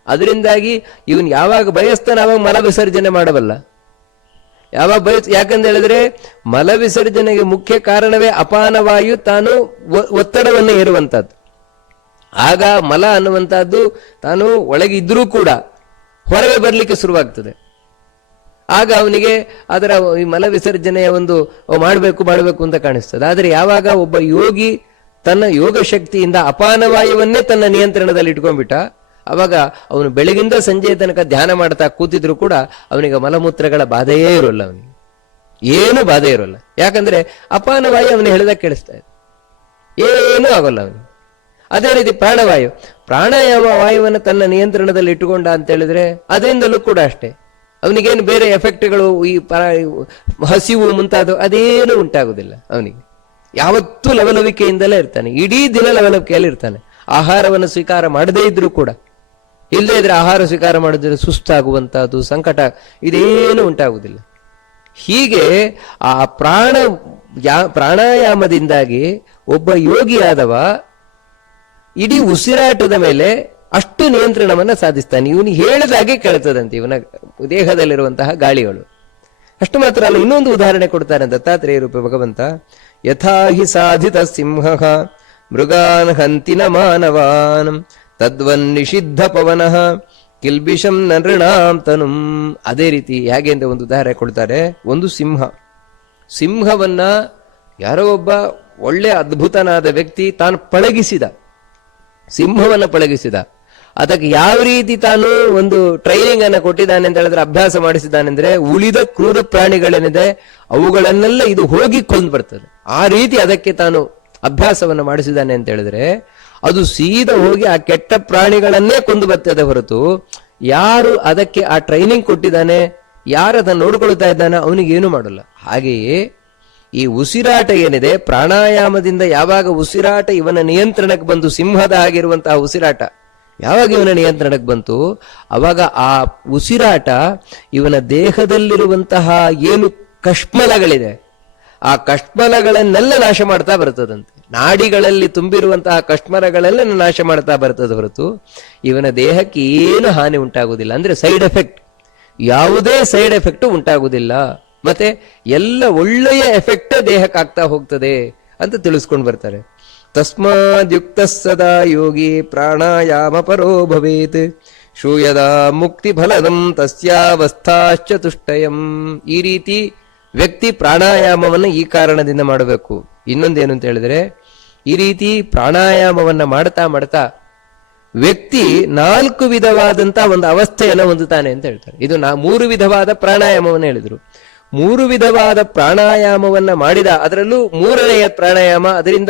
ಅದರಿಂದಾಗಿ ಇವನ್ ಯಾವಾಗ ಬಯಸ್ತಾನ ಅವಾಗ ಮಲ ವಿಸರ್ಜನೆ ಮಾಡಬಲ್ಲ. ಯಾವಾಗ ಬಯಸ್ ಯಾಕಂತ ಹೇಳಿದ್ರೆ ಮಲ ವಿಸರ್ಜನೆಗೆ ಮುಖ್ಯ ಕಾರಣವೇ ಅಪಾನವಾಯು ತಾನು ಒತ್ತಡವನ್ನು ಹೇರುವಂತಹದ್ದು. ಆಗ ಮಲ ಅನ್ನುವಂತಹದ್ದು ತಾನು ಒಳಗೆ ಇದ್ರೂ ಕೂಡ ಹೊರಗೆ ಬರಲಿಕ್ಕೆ ಶುರುವಾಗ್ತದೆ. ಆಗ ಅವನಿಗೆ ಅದರ ಈ ಮಲ ವಿಸರ್ಜನೆಯ ಒಂದು ಮಾಡಬೇಕು ಮಾಡಬೇಕು ಅಂತ ಕಾಣಿಸ್ತದೆ. ಆದರೆ ಯಾವಾಗ ಒಬ್ಬ ಯೋಗಿ ತನ್ನ ಯೋಗ ಶಕ್ತಿಯಿಂದ ಅಪಾನವಾಯುವನ್ನೇ ತನ್ನ ನಿಯಂತ್ರಣದಲ್ಲಿ ಇಟ್ಕೊಂಡ್ಬಿಟ್ಟ ಅವಾಗ ಅವನು ಬೆಳಗಿಂದ ಸಂಜೆ ತನಕ ಧ್ಯಾನ ಮಾಡ್ತಾ ಕೂತಿದ್ರು ಕೂಡ ಅವನಿಗೆ ಮಲಮೂತ್ರಗಳ ಬಾಧೆಯೇ ಇರೋಲ್ಲ ಅವನಿಗೆ. ಏನು ಬಾಧೆ ಇರೋಲ್ಲ. ಯಾಕಂದ್ರೆ ಅಪಾನವಾಯು ಅವನು ಹೇಳಿದಾಗ ಕೇಳಿಸ್ತಾ ಇದೆ. ಏನೂ ಆಗೋಲ್ಲ ಅವನು. ಅದೇ ರೀತಿ ಪ್ರಾಣವಾಯು. ಪ್ರಾಣಾಯಾಮ ವಾಯುವನ್ನು ತನ್ನ ನಿಯಂತ್ರಣದಲ್ಲಿ ಇಟ್ಟುಕೊಂಡ ಅಂತ ಹೇಳಿದ್ರೆ ಅದರಿಂದಲೂ ಕೂಡ ಅಷ್ಟೇ. ಅವನಿಗೇನು ಬೇರೆ ಎಫೆಕ್ಟ್ಗಳು, ಈ ಹಸಿವು ಮುಂತಾದವು ಅದೇನು ಉಂಟಾಗುದಿಲ್ಲ ಅವನಿಗೆ. ಯಾವತ್ತೂ ಲವಲವಿಕೆಯಿಂದಲೇ ಇರ್ತಾನೆ. ಇಡೀ ದಿನ ಲವಲವಿಕೆಯಲ್ಲಿ ಇರ್ತಾನೆ. ಆಹಾರವನ್ನು ಸ್ವೀಕಾರ ಮಾಡದೇ ಇದ್ರೂ ಕೂಡ. ಇಲ್ಲದೇ ಇದ್ರೆ ಆಹಾರ ಸ್ವೀಕಾರ ಮಾಡಿದ್ರೆ ಸುಸ್ತಾಗುವಂತಹದ್ದು, ಸಂಕಟ, ಇದೇನು ಉಂಟಾಗುವುದಿಲ್ಲ. ಹೀಗೆ ಆ ಪ್ರಾಣ ಪ್ರಾಣಾಯಾಮದಿಂದಾಗಿ ಒಬ್ಬ ಯೋಗಿಯಾದವ ಇಡೀ ಉಸಿರಾಟದ ಮೇಲೆ ಅಷ್ಟು ನಿಯಂತ್ರಣವನ್ನ ಸಾಧಿಸ್ತಾನೆ. ಇವನು ಹೇಳಿದಾಗೆ ಕೇಳ್ತದಂತೆ ಇವನ ದೇಹದಲ್ಲಿರುವಂತಹ ಗಾಳಿಗಳು. ಅಷ್ಟು ಮಾತ್ರ ಅಲ್ಲ, ಇನ್ನೊಂದು ಉದಾಹರಣೆ ಕೊಡ್ತಾರೆ ದತ್ತಾತ್ರೇಯ ರೂಪ ಭಗವಂತ. ಯಥಾ ಹಿ ಸಾಧಿತ ಸಿಂಹ ಮೃಗಾನ್ ಹಂತಿನ ಮಾನವಾನ್. ತದ್ವನ್ ನಿಷಿದ್ಧ ಪವನಃ ಕಿಲ್ಬಿಷಂ ನೃಣಾಂ ತನುಂ ಅದೇ ರೀತಿ ಹೇಗೆ ಅಂತ ಒಂದು ಉದಾಹರಣೆ ಕೊಡ್ತಾರೆ. ಒಂದು ಸಿಂಹ. ಸಿಂಹವನ್ನ ಯಾರೋ ಒಬ್ಬ ಒಳ್ಳೆ ಅದ್ಭುತನಾದ ವ್ಯಕ್ತಿ ತಾನು ಪಳಗಿಸಿದ. ಸಿಂಹವನ್ನ ಪಳಗಿಸಿದ. ಅದಕ್ಕೆ ಯಾವ ರೀತಿ ತಾನು ಒಂದು ಟ್ರೈನಿಂಗ್ ಅನ್ನ ಕೊಟ್ಟಿದ್ದಾನೆ ಅಂತ ಹೇಳಿದ್ರೆ, ಅಭ್ಯಾಸ ಮಾಡಿಸಿದ್ದಾನೆ ಅಂದ್ರೆ, ಉಳಿದ ಕ್ರೂರ ಪ್ರಾಣಿಗಳೇನಿದೆ, ಅವುಗಳನ್ನೆಲ್ಲ ಇದು ಹೋಗಿ ಕೊಂದು ಬರ್ತದೆ. ಆ ರೀತಿ ಅದಕ್ಕೆ ತಾನು ಅಭ್ಯಾಸವನ್ನು ಮಾಡಿಸಿದ್ದಾನೆ ಅಂತ ಹೇಳಿದ್ರೆ, ಅದು ಸೀದಾ ಹೋಗಿ ಆ ಕೆಟ್ಟ ಪ್ರಾಣಿಗಳನ್ನೇ ಕೊಂದು ಬರ್ತದೆ ಹೊರತು, ಯಾರು ಅದಕ್ಕೆ ಆ ಟ್ರೈನಿಂಗ್ ಕೊಟ್ಟಿದ್ದಾನೆ, ಯಾರು ಅದನ್ನು ನೋಡ್ಕೊಳ್ತಾ ಇದ್ದಾನೆ ಅವನಿಗೆ ಏನು ಮಾಡಲ್ಲ. ಹಾಗೆಯೇ, ಈ ಉಸಿರಾಟ ಏನಿದೆ, ಪ್ರಾಣಾಯಾಮದಿಂದ ಯಾವಾಗ ಉಸಿರಾಟ ಇವನ ನಿಯಂತ್ರಣಕ್ಕೆ ಬಂದು ಸಿಂಹದ ಆಗಿರುವಂತಹ ಉಸಿರಾಟ, ಯಾವಾಗ ಇವನ ನಿಯಂತ್ರಣಕ್ಕೆ ಬಂತು, ಅವಾಗ ಆ ಉಸಿರಾಟ ಇವನ ದೇಹದಲ್ಲಿರುವಂತಹ ಏನು ಕಷ್ಮಲಗಳಿದೆ ಆ ಕಷ್ಟಮರಗಳನ್ನೆಲ್ಲ ನಾಶ ಮಾಡ್ತಾ ಬರ್ತದಂತೆ. ನಾಡಿಗಳಲ್ಲಿ ತುಂಬಿರುವಂತಹ ಕಷ್ಟಮರಗಳೆಲ್ಲ ನಾಶ ಮಾಡ್ತಾ ಬರ್ತದ ಹೊರತು ಇವನ ದೇಹಕ್ಕೆ ಏನು ಹಾನಿ ಉಂಟಾಗುವುದಿಲ್ಲ. ಅಂದ್ರೆ ಸೈಡ್ ಎಫೆಕ್ಟ್. ಯಾವುದೇ ಸೈಡ್ ಎಫೆಕ್ಟ್ ಉಂಟಾಗುವುದಿಲ್ಲ. ಮತ್ತೆ ಎಲ್ಲ ಒಳ್ಳೆಯ ಎಫೆಕ್ಟ್ ದೇಹಕ್ಕೆ ಆಗ್ತಾ ಹೋಗ್ತದೆ ಅಂತ ತಿಳಿಸ್ಕೊಂಡು ಬರ್ತಾರೆ. ತಸ್ಮಾದ್ಯುಕ್ತ ಸದಾ ಯೋಗಿ ಪ್ರಾಣಾಯಾಮ ಪರೋ ಭವೇತ್. ಶೂಯದ ಮುಕ್ತಿ ಫಲದಂ ತಸ್ಯಾವಸ್ಥಾಶ್ಚತುಷ್ಟಯಂ. ಈ ರೀತಿ ವ್ಯಕ್ತಿ ಪ್ರಾಣಾಯಾಮವನ್ನು ಈ ಕಾರಣದಿಂದ ಮಾಡಬೇಕು. ಇನ್ನೊಂದೇನು ಅಂತ ಹೇಳಿದ್ರೆ, ಈ ರೀತಿ ಪ್ರಾಣಾಯಾಮವನ್ನು ಮಾಡ್ತಾ ಮಾಡ್ತಾ ವ್ಯಕ್ತಿ ನಾಲ್ಕು ವಿಧವಾದಂತ ಒಂದು ಅವಸ್ಥೆಯನ್ನು ಹೊಂದುತ್ತಾನೆ ಅಂತ ಹೇಳ್ತಾರೆ. ಇದು ನಾ, ಮೂರು ವಿಧವಾದ ಪ್ರಾಣಾಯಾಮವನ್ನು ಹೇಳಿದ್ರು. ಮೂರು ವಿಧವಾದ ಪ್ರಾಣಾಯಾಮವನ್ನ ಮಾಡಿದ, ಅದರಲ್ಲೂ ಮೂರನೆಯ ಪ್ರಾಣಾಯಾಮ, ಅದರಿಂದ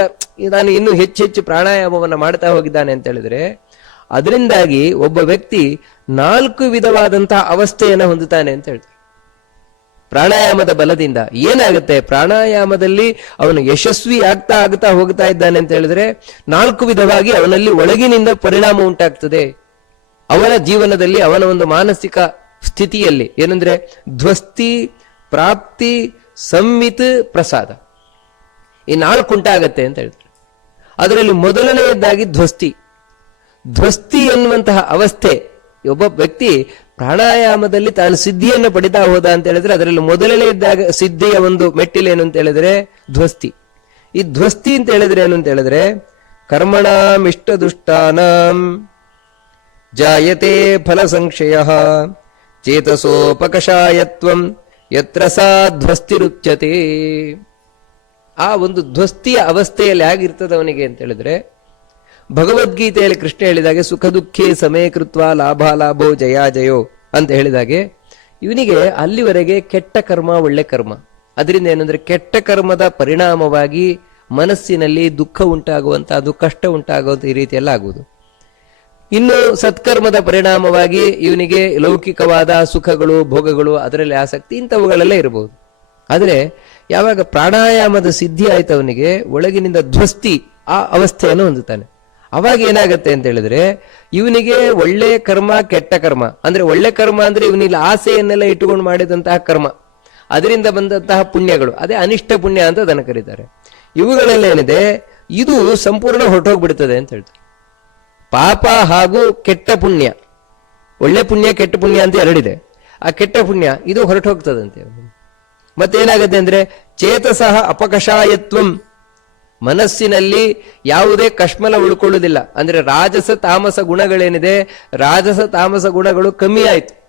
ನಾನು ಇನ್ನೂ ಹೆಚ್ಚು ಹೆಚ್ಚು ಪ್ರಾಣಾಯಾಮವನ್ನು ಮಾಡ್ತಾ ಹೋಗಿದ್ದಾನೆ ಅಂತ ಹೇಳಿದ್ರೆ, ಅದರಿಂದಾಗಿ ಒಬ್ಬ ವ್ಯಕ್ತಿ ನಾಲ್ಕು ವಿಧವಾದಂತಹ ಅವಸ್ಥೆಯನ್ನು ಹೊಂದುತ್ತಾನೆ ಅಂತ ಹೇಳ್ತಾರೆ. ಪ್ರಾಣಾಯಾಮದ ಬಲದಿಂದ ಏನಾಗುತ್ತೆ? ಪ್ರಾಣಾಯಾಮದಲ್ಲಿ ಅವನು ಯಶಸ್ವಿ ಆಗ್ತಾ ಆಗ್ತಾ ಹೋಗ್ತಾ ಇದ್ದಾನೆ ಅಂತ ಹೇಳಿದ್ರೆ ನಾಲ್ಕು ವಿಧವಾಗಿ ಅವನಲ್ಲಿ ಒಳಗಿನಿಂದ ಪರಿಣಾಮ ಉಂಟಾಗ್ತದೆ. ಅವನ ಜೀವನದಲ್ಲಿ ಅವನ ಒಂದು ಮಾನಸಿಕ ಸ್ಥಿತಿಯಲ್ಲಿ ಏನಂದ್ರೆ ಧ್ವಸ್ತಿ, ಪ್ರಾಪ್ತಿ ಸಂಮಿತ್ ಪ್ರಸಾದ. ಈ ನಾಲ್ಕು ಉಂಟಾಗತ್ತೆ ಅಂತ ಹೇಳ್ತಾರೆ ಅದರಲ್ಲಿ ಮೊದಲನೆಯದ್ದಾಗಿ ಧ್ವಸ್ತಿ. ಧ್ವಸ್ತಿ ಎನ್ನುವಂತಹ ಅವಸ್ಥೆ, ಒಬ್ಬ ವ್ಯಕ್ತಿ ಪ್ರಾಣಾಯಾಮದಲ್ಲಿ ತಾನು ಸಿದ್ಧಿಯನ್ನು ಪಡಿತಾ ಹೋದ ಅಂತ ಹೇಳಿದ್ರೆ ಅದರಲ್ಲಿ ಇದ್ದಾಗ ಸಿದ್ಧಿಯ ಒಂದು ಮೆಟ್ಟಿಲೇನು ಅಂತ ಹೇಳಿದ್ರೆ ಧ್ವಸ್ತಿ. ಈ ಧ್ವಸ್ತಿ ಅಂತ ಹೇಳಿದ್ರೆ ಏನು ಅಂತ ಹೇಳಿದ್ರೆ ಕರ್ಮಣಾಂ ಇಷ್ಟ ದುಷ್ಟಾನಾಂ ಜಾಯತೆ ಫಲ ಸಂಶಯ ಚೇತಸೋಪಕಷಾಯತ್ವಂ ಯತ್ರ ಸಾ ಧ್ವಸ್ತಿರುಚ್ಯತೆ ಆ ಒಂದು ಧ್ವಸ್ತಿಯ ಅವಸ್ಥೆಯಲ್ಲಿ ಆಗಿರ್ತದೆ ಅವನಿಗೆ ಅಂತ ಹೇಳಿದ್ರೆ ಭಗವದ್ಗೀತೆಯಲ್ಲಿ ಕೃಷ್ಣ ಹೇಳಿದಾಗೆ, ಸುಖ ದುಃಖೇ ಸಮೇ ಕೃತ್ವ ಲಾಭ ಲಾಭೋ ಜಯ ಜಯೋ ಅಂತ ಹೇಳಿದಾಗೆ, ಇವನಿಗೆ ಅಲ್ಲಿವರೆಗೆ ಕೆಟ್ಟ ಕರ್ಮ ಒಳ್ಳೆ ಕರ್ಮ. ಅದರಿಂದ ಏನಂದ್ರೆ ಕೆಟ್ಟ ಕರ್ಮದ ಪರಿಣಾಮವಾಗಿ ಮನಸ್ಸಿನಲ್ಲಿ ದುಃಖ ಉಂಟಾಗುವಂತಹದ್ದು ಕಷ್ಟ ಉಂಟಾಗುವಂತ ಈ ರೀತಿಯೆಲ್ಲ ಆಗುವುದು. ಇನ್ನು ಸತ್ಕರ್ಮದ ಪರಿಣಾಮವಾಗಿ ಇವನಿಗೆ ಲೌಕಿಕವಾದ ಸುಖಗಳು, ಭೋಗಗಳು, ಅದರಲ್ಲಿ ಆಸಕ್ತಿ ಇಂಥವುಗಳೆಲ್ಲ ಇರಬಹುದು ಆದರೆ ಯಾವಾಗ ಪ್ರಾಣಾಯಾಮದ ಸಿದ್ಧಿ ಆಯ್ತು ಅವನಿಗೆ ಒಳಗಿನಿಂದ ಧ್ವಸ್ತಿ ಆ ಅವಸ್ಥೆಯನ್ನು ಹೊಂದುತ್ತಾನೆ. ಅವಾಗ ಏನಾಗುತ್ತೆ ಅಂತ ಹೇಳಿದ್ರೆ ಇವನಿಗೆ ಒಳ್ಳೆ ಕರ್ಮ ಕೆಟ್ಟ ಕರ್ಮ. ಅಂದ್ರೆ ಒಳ್ಳೆ ಕರ್ಮ ಅಂದ್ರೆ ಇವನಿಲ್ಲಿ ಆಸೆಯನ್ನೆಲ್ಲ ಇಟ್ಟುಕೊಂಡು ಮಾಡಿದಂತಹ ಕರ್ಮ. ಅದರಿಂದ ಬಂದಂತಹ ಪುಣ್ಯಗಳು. ಅದೇ ಅನಿಷ್ಟ ಪುಣ್ಯ ಅಂತ ಅದನ್ನು ಕರೀತಾರೆ. ಇವುಗಳೆಲ್ಲ ಏನಿದೆ ಇದು ಸಂಪೂರ್ಣ ಹೊರಟೋಗ್ಬಿಡ್ತದೆ ಅಂತ ಹೇಳ್ತಾರೆ. ಪಾಪ ಹಾಗೂ ಕೆಟ್ಟ ಪುಣ್ಯ. ಒಳ್ಳೆ ಪುಣ್ಯ ಕೆಟ್ಟ ಪುಣ್ಯ ಅಂತ ಎರಡಿದೆ. ಆ ಕೆಟ್ಟ ಪುಣ್ಯ ಇದು ಹೊರಟು ಹೋಗ್ತದಂತೆ ಮತ್ತೇನಾಗತ್ತೆ ಅಂದ್ರೆ ಚೇತಸಃ ಅಪಕಷಾಯತ್ವಂ. ಮನಸ್ಸಿನಲ್ಲಿ ಯಾವುದೇ ಕಶ್ಮಲ ಉಳ್ಕೊಳ್ಳುವುದಿಲ್ಲ. ಅಂದ್ರೆ ರಾಜಸ ತಾಮಸ ಗುಣಗಳೇನಿದೆ? ರಾಜಸ ತಾಮಸ ಗುಣಗಳು ಕಮ್ಮಿ ಆಯ್ತು.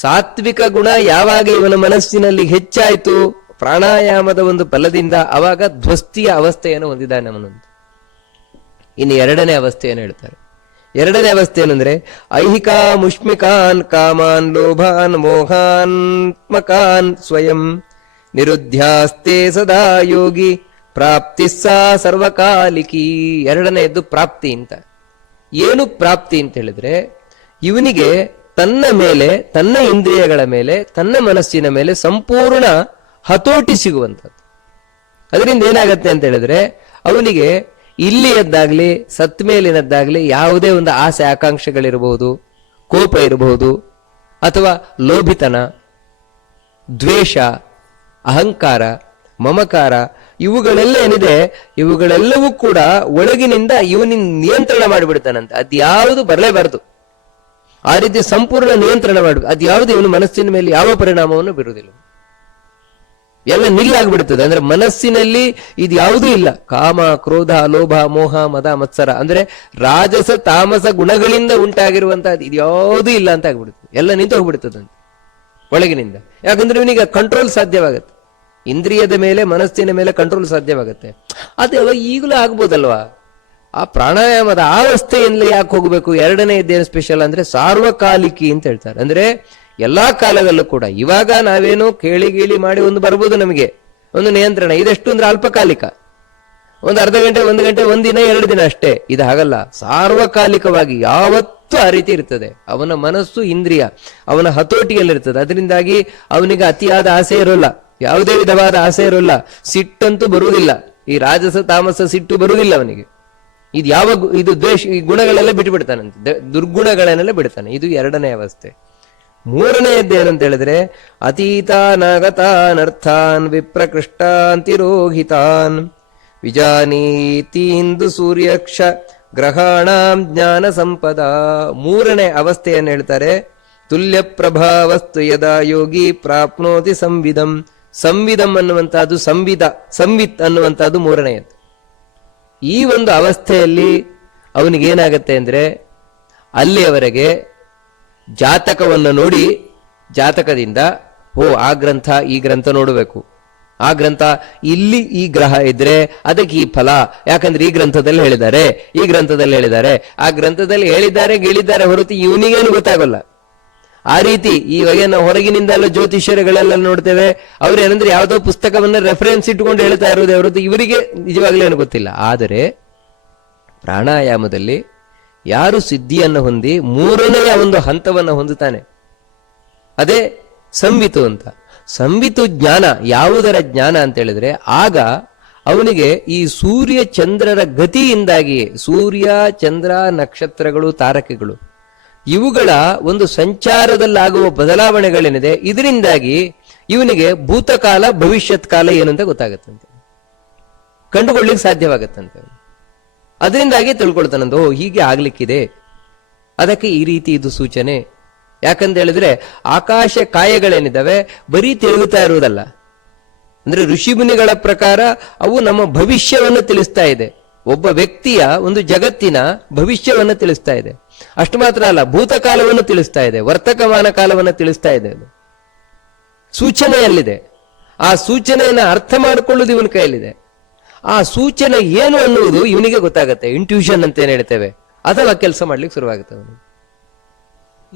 ಸಾತ್ವಿಕ ಗುಣ ಯಾವಾಗ ಇವನ ಮನಸ್ಸಿನಲ್ಲಿ ಹೆಚ್ಚಾಯಿತು? ಪ್ರಾಣಾಯಾಮದ ಒಂದು ಫಲದಿಂದ ಅವಾಗ ಧ್ವಸ್ತಿಯ ಅವಸ್ಥೆಯನ್ನು ಹೊಂದಿದ್ದಾನೆ ಅವನೊಂದು. ಇನ್ನು ಎರಡನೇ ಅವಸ್ಥೆಯನ್ನು ಹೇಳ್ತಾರೆ. ಎರಡನೇ ಅವಸ್ಥೆ ಏನಂದ್ರೆ, ಐಹಿಕಾ ಮುಷ್ಮಿಕಾನ್ ಕಾಮಾನ್ ಲೋಭಾನ್ ಮೋಹಾನ್ಮಕಾನ್ ಸ್ವಯಂ ನಿರುದ್ಯಾಸ್ತೆ ಸದಾ ಯೋಗಿ. ಪ್ರಾಪ್ತಿ ಸಾ ಸರ್ವಕಾಲಿಕಿ. ಎರಡನೆಯದ್ದು ಪ್ರಾಪ್ತಿ ಅಂತ. ಏನು ಪ್ರಾಪ್ತಿ ಅಂತ ಹೇಳಿದ್ರೆ, ಇವನಿಗೆ ತನ್ನ ಮೇಲೆ, ತನ್ನ ಇಂದ್ರಿಯಗಳ ಮೇಲೆ, ತನ್ನ ಮನಸ್ಸಿನ ಮೇಲೆ ಸಂಪೂರ್ಣ ಹತೋಟಿ ಸಿಗುವಂಥದ್ದು. ಅದರಿಂದ ಏನಾಗತ್ತೆ ಅಂತ ಹೇಳಿದ್ರೆ, ಅವನಿಗೆ ಇಲ್ಲಿಯದ್ದಾಗ್ಲಿ ಸತ್ ಮೇಲಿನದ್ದಾಗ್ಲಿ ಯಾವುದೇ ಒಂದು ಆಸೆ ಆಕಾಂಕ್ಷೆಗಳಿರಬಹುದು ಕೋಪ ಇರಬಹುದು ಅಥವಾ ಲೋಭಿತನ, ದ್ವೇಷ, ಅಹಂಕಾರ, ಮಮಕಾರ ಇವುಗಳೆಲ್ಲ ಏನಿದೆ? ಇವುಗಳೆಲ್ಲವೂ ಕೂಡ ಒಳಗಿನಿಂದ ಇವನಿನ್ ನಿಯಂತ್ರಣ ಮಾಡಿಬಿಡ್ತಾನಂತೆ. ಅದ್ಯಾವುದು ಬರಲೇಬಾರದು. ಆ ರೀತಿ ಸಂಪೂರ್ಣ ನಿಯಂತ್ರಣ ಮಾಡಿ ಅದ್ಯಾವುದು ಇವನು ಮನಸ್ಸಿನ ಮೇಲೆ ಯಾವ ಪರಿಣಾಮವನ್ನು ಬಿಡುವುದಿಲ್ಲ ಎಲ್ಲ ನಿಲ್ಲಾಗ್ಬಿಡ್ತದೆ ಅಂದ್ರೆ ಮನಸ್ಸಿನಲ್ಲಿ ಇದು ಯಾವುದೂ ಇಲ್ಲ. ಕಾಮ, ಕ್ರೋಧ, ಲೋಭ, ಮೋಹ, ಮದ, ಮತ್ಸರ. ಅಂದ್ರೆ ರಾಜಸ, ತಾಮಸ ಗುಣಗಳಿಂದ ಉಂಟಾಗಿರುವಂತಹ ಇದು ಯಾವುದೂ ಇಲ್ಲ ಅಂತ ಆಗ್ಬಿಡುತ್ತೆ ಎಲ್ಲ ನಿಂತು ಹೋಗ್ಬಿಡ್ತದಂತೆ ಒಳಗಿನಿಂದ. ಯಾಕಂದ್ರೆ ಇವನಿಗೆ ಕಂಟ್ರೋಲ್ ಸಾಧ್ಯವಾಗುತ್ತೆ. ಇಂದ್ರಿಯದ ಮೇಲೆ, ಮನಸ್ಸಿನ ಮೇಲೆ ಕಂಟ್ರೋಲ್ ಸಾಧ್ಯವಾಗುತ್ತೆ. ಅದು ಈಗಲೂ ಆಗ್ಬೋದಲ್ವಾ? ಆ ಪ್ರಾಣಾಯಾಮದ ಆ ಅವಸ್ಥೆಯಲ್ಲಿ ಯಾಕೆ ಹೋಗಬೇಕು? ಎರಡನೇ ಇದ್ದೇನು ಸ್ಪೆಷಲ್ ಅಂದ್ರೆ ಸಾರ್ವಕಾಲಿಕಿ ಅಂತ ಹೇಳ್ತಾರೆ. ಅಂದ್ರೆ ಎಲ್ಲಾ ಕಾಲದಲ್ಲೂ ಕೂಡ. ಇವಾಗ ನಾವೇನು ಕೇಳಿ ಗೀಳಿ ಮಾಡಿ ಒಂದು ಬರ್ಬೋದು ನಮಗೆ. ಒಂದು ನಿಯಂತ್ರಣ. ಇದೆಷ್ಟು ಅಂದ್ರೆ ಅಲ್ಪಕಾಲಿಕ. ಒಂದು ಅರ್ಧ ಗಂಟೆ, ಒಂದು ಗಂಟೆ ಒಂದಿನ ಎರಡು ದಿನ ಅಷ್ಟೇ. ಇದು ಹಾಗಲ್ಲ. ಸಾರ್ವಕಾಲಿಕವಾಗಿ ಯಾವತ್ತೂ ಆ ರೀತಿ ಇರ್ತದೆ. ಅವನ ಮನಸ್ಸು ಇಂದ್ರಿಯ. ಅವನ ಹತೋಟಿಯಲ್ಲಿರ್ತದೆ. ಅದರಿಂದಾಗಿ ಅವನಿಗೆ ಅತಿಯಾದ ಆಸೆ ಇರೋಲ್ಲ. ಯಾವುದೇ ವಿಧವಾದ ಆಸೆ ಇರೋಲ್ಲ ಸಿಟ್ಟಂತೂ ಬರುವುದಿಲ್ಲ. ಈ ರಾಜಸ, ತಾಮಸ ಸಿಟ್ಟು ಬರುವುದಿಲ್ಲ ಅವನಿಗೆ. ಇದು ಯಾವ ಇದು ದ್ವೇಷ, ಈ ಗುಣಗಳೆಲ್ಲ ಬಿಟ್ಟು ಬಿಡ್ತಾನಂತೆ ದುರ್ಗುಣಗಳನ್ನೆಲ್ಲ ಬಿಡ್ತಾನೆ. ಇದು ಎರಡನೇ ಅವಸ್ಥೆ. ಮೂರನೆಯದ್ದು ಏನಂತ ಹೇಳಿದ್ರೆ, ಅತೀತಾನಗತಾನರ್ಥಾನ್ ವಿಪ್ರಕೃಷ್ಟಾಂತಿರೋಹಿತಾನ್. ವಿಜಾನೀತೀಂದು ಸೂರ್ಯಕ್ಷ ಗ್ರಹಾಣಾಂ ಜ್ಞಾನ ಸಂಪದ. ಮೂರನೇ ಅವಸ್ಥೆಯನ್ನು ಹೇಳ್ತಾರೆ. ತುಲ್ಯ ಪ್ರಭಾವಸ್ತು ಯದಾ ಯೋಗಿ ಪ್ರಾಪ್ನೋತಿ ಸಂವಿಧಂ ಸಂವಿಧಂ ಅನ್ನುವಂತಹದ್ದು ಸಂವಿಧ, ಸಂವಿತ್ ಅನ್ನುವಂತಹದ್ದು ಮೂರನೆಯದ್ದು. ಈ ಒಂದು ಅವಸ್ಥೆಯಲ್ಲಿ ಅವನಿಗೇನಾಗತ್ತೆ ಅಂದ್ರೆ, ಅಲ್ಲಿಯವರೆಗೆ ಜಾತಕವನ್ನು ನೋಡಿ, ಜಾತಕದಿಂದ, ಓ, ಆ ಗ್ರಂಥ, ಈ ಗ್ರಂಥ ನೋಡಬೇಕು. ಆ ಗ್ರಂಥ, ಇಲ್ಲಿ ಈ ಗ್ರಹ ಇದ್ರೆ, ಅದಕ್ಕೆ ಈ ಫಲ. ಯಾಕಂದ್ರೆ ಈ ಗ್ರಂಥದಲ್ಲಿ ಹೇಳಿದ್ದಾರೆ, ಈ ಗ್ರಂಥದಲ್ಲಿ ಹೇಳಿದ್ದಾರೆ. ಆ ಗ್ರಂಥದಲ್ಲಿ ಹೇಳಿದ್ದಾರೆ ಗೆಳಿದ್ದಾರೆ ಹೊರತು ಇವನಿಗೇನು ಗೊತ್ತಾಗಲ್ಲ. ಆ ರೀತಿ ಇವಾಗ ನಾವು ಹೊರಗಿನಿಂದೆಲ್ಲ ಜ್ಯೋತಿಷ್ಯರುಗಳೆಲ್ಲ ನೋಡ್ತೇವೆ. ಅವ್ರು ಏನಂದ್ರೆ ಯಾವುದೋ ಪುಸ್ತಕವನ್ನ ರೆಫರೆನ್ಸ್ ಇಟ್ಟುಕೊಂಡು ಹೇಳ್ತಾ ಇರೋದೇ ಹೊರತು ಇವರಿಗೆ ನಿಜವಾಗ್ಲೂ ಏನು ಗೊತ್ತಿಲ್ಲ. ಆದರೆ ಪ್ರಾಣಾಯಾಮದಲ್ಲಿ ಯಾರು ಸಿದ್ಧಿಯನ್ನು ಹೊಂದಿ ಮೂರನೆಯ ಒಂದು ಹಂತವನ್ನು ಹೊಂದುತ್ತಾನೆ. ಅದೇ ಸಂವಿತು ಅಂತ. ಸಂವಿತು ಜ್ಞಾನ, ಯಾವುದರ ಜ್ಞಾನ ಅಂತ ಹೇಳಿದ್ರೆ ಆಗ ಅವನಿಗೆ ಈ ಸೂರ್ಯ ಚಂದ್ರರ ಗತಿಯಿಂದಾಗಿ ಸೂರ್ಯ, ಚಂದ್ರ, ನಕ್ಷತ್ರಗಳು, ತಾರಕೆಗಳು ಇವುಗಳ ಒಂದು ಸಂಚಾರದಲ್ಲಾಗುವ ಬದಲಾವಣೆಗಳೇನಿದೆ, ಇದರಿಂದಾಗಿ ಇವನಿಗೆ ಭೂತಕಾಲ ಭವಿಷ್ಯತ್ ಕಾಲ ಏನಂತ ಗೊತ್ತಾಗತ್ತಂತೆ. ಕಂಡುಕೊಳ್ಳಿಕ್ ಸಾಧ್ಯವಾಗತ್ತಂತೆ. ಅದರಿಂದಾಗಿ ತಿಳ್ಕೊಳ್ತಾನಂತ ಓ ಹೀಗೆ ಆಗ್ಲಿಕ್ಕಿದೆ. ಅದಕ್ಕೆ ಈ ರೀತಿ ಇದು ಸೂಚನೆ. ಯಾಕಂತ ಹೇಳಿದ್ರೆ, ಆಕಾಶ ಕಾಯಗಳೇನಿದ್ದಾವೆ, ಬರೀ ತಿರುಗುತ್ತಾ ಇರುವುದಲ್ಲ. ಅಂದ್ರೆ ಋಷಿಮುನಿಗಳ ಪ್ರಕಾರ ಅವು ನಮ್ಮ ಭವಿಷ್ಯವನ್ನು ತಿಳಿಸ್ತಾ ಇದೆ. ಒಬ್ಬ ವ್ಯಕ್ತಿಯ ಒಂದು ಜಗತ್ತಿನ ಭವಿಷ್ಯವನ್ನು ತಿಳಿಸ್ತಾ ಇದೆ. ಅಷ್ಟು ಮಾತ್ರ ಅಲ್ಲ, ಭೂತಕಾಲವನ್ನು ತಿಳಿಸ್ತಾ ಇದೆ, ವರ್ತಕಮಾನ ಕಾಲವನ್ನು ತಿಳಿಸ್ತಾ ಇದೆ ಅದು. ಸೂಚನೆಯಲ್ಲಿದೆ. ಆ ಸೂಚನೆಯನ್ನು ಅರ್ಥ ಮಾಡಿಕೊಳ್ಳುವುದು ಇವನ ಕೈಯಲ್ಲಿದೆ. ಆ ಸೂಚನೆ ಏನು ಅನ್ನುವುದು ಇವನಿಗೆ ಗೊತ್ತಾಗುತ್ತೆ. ಇಂಟ್ಯೂಷನ್ ಅಂತ ಏನ್ ಹೇಳ್ತೇವೆ? ಅಥವಾ ಕೆಲಸ ಮಾಡ್ಲಿಕ್ಕೆ ಶುರುವಾಗುತ್ತೆ ಅವನು.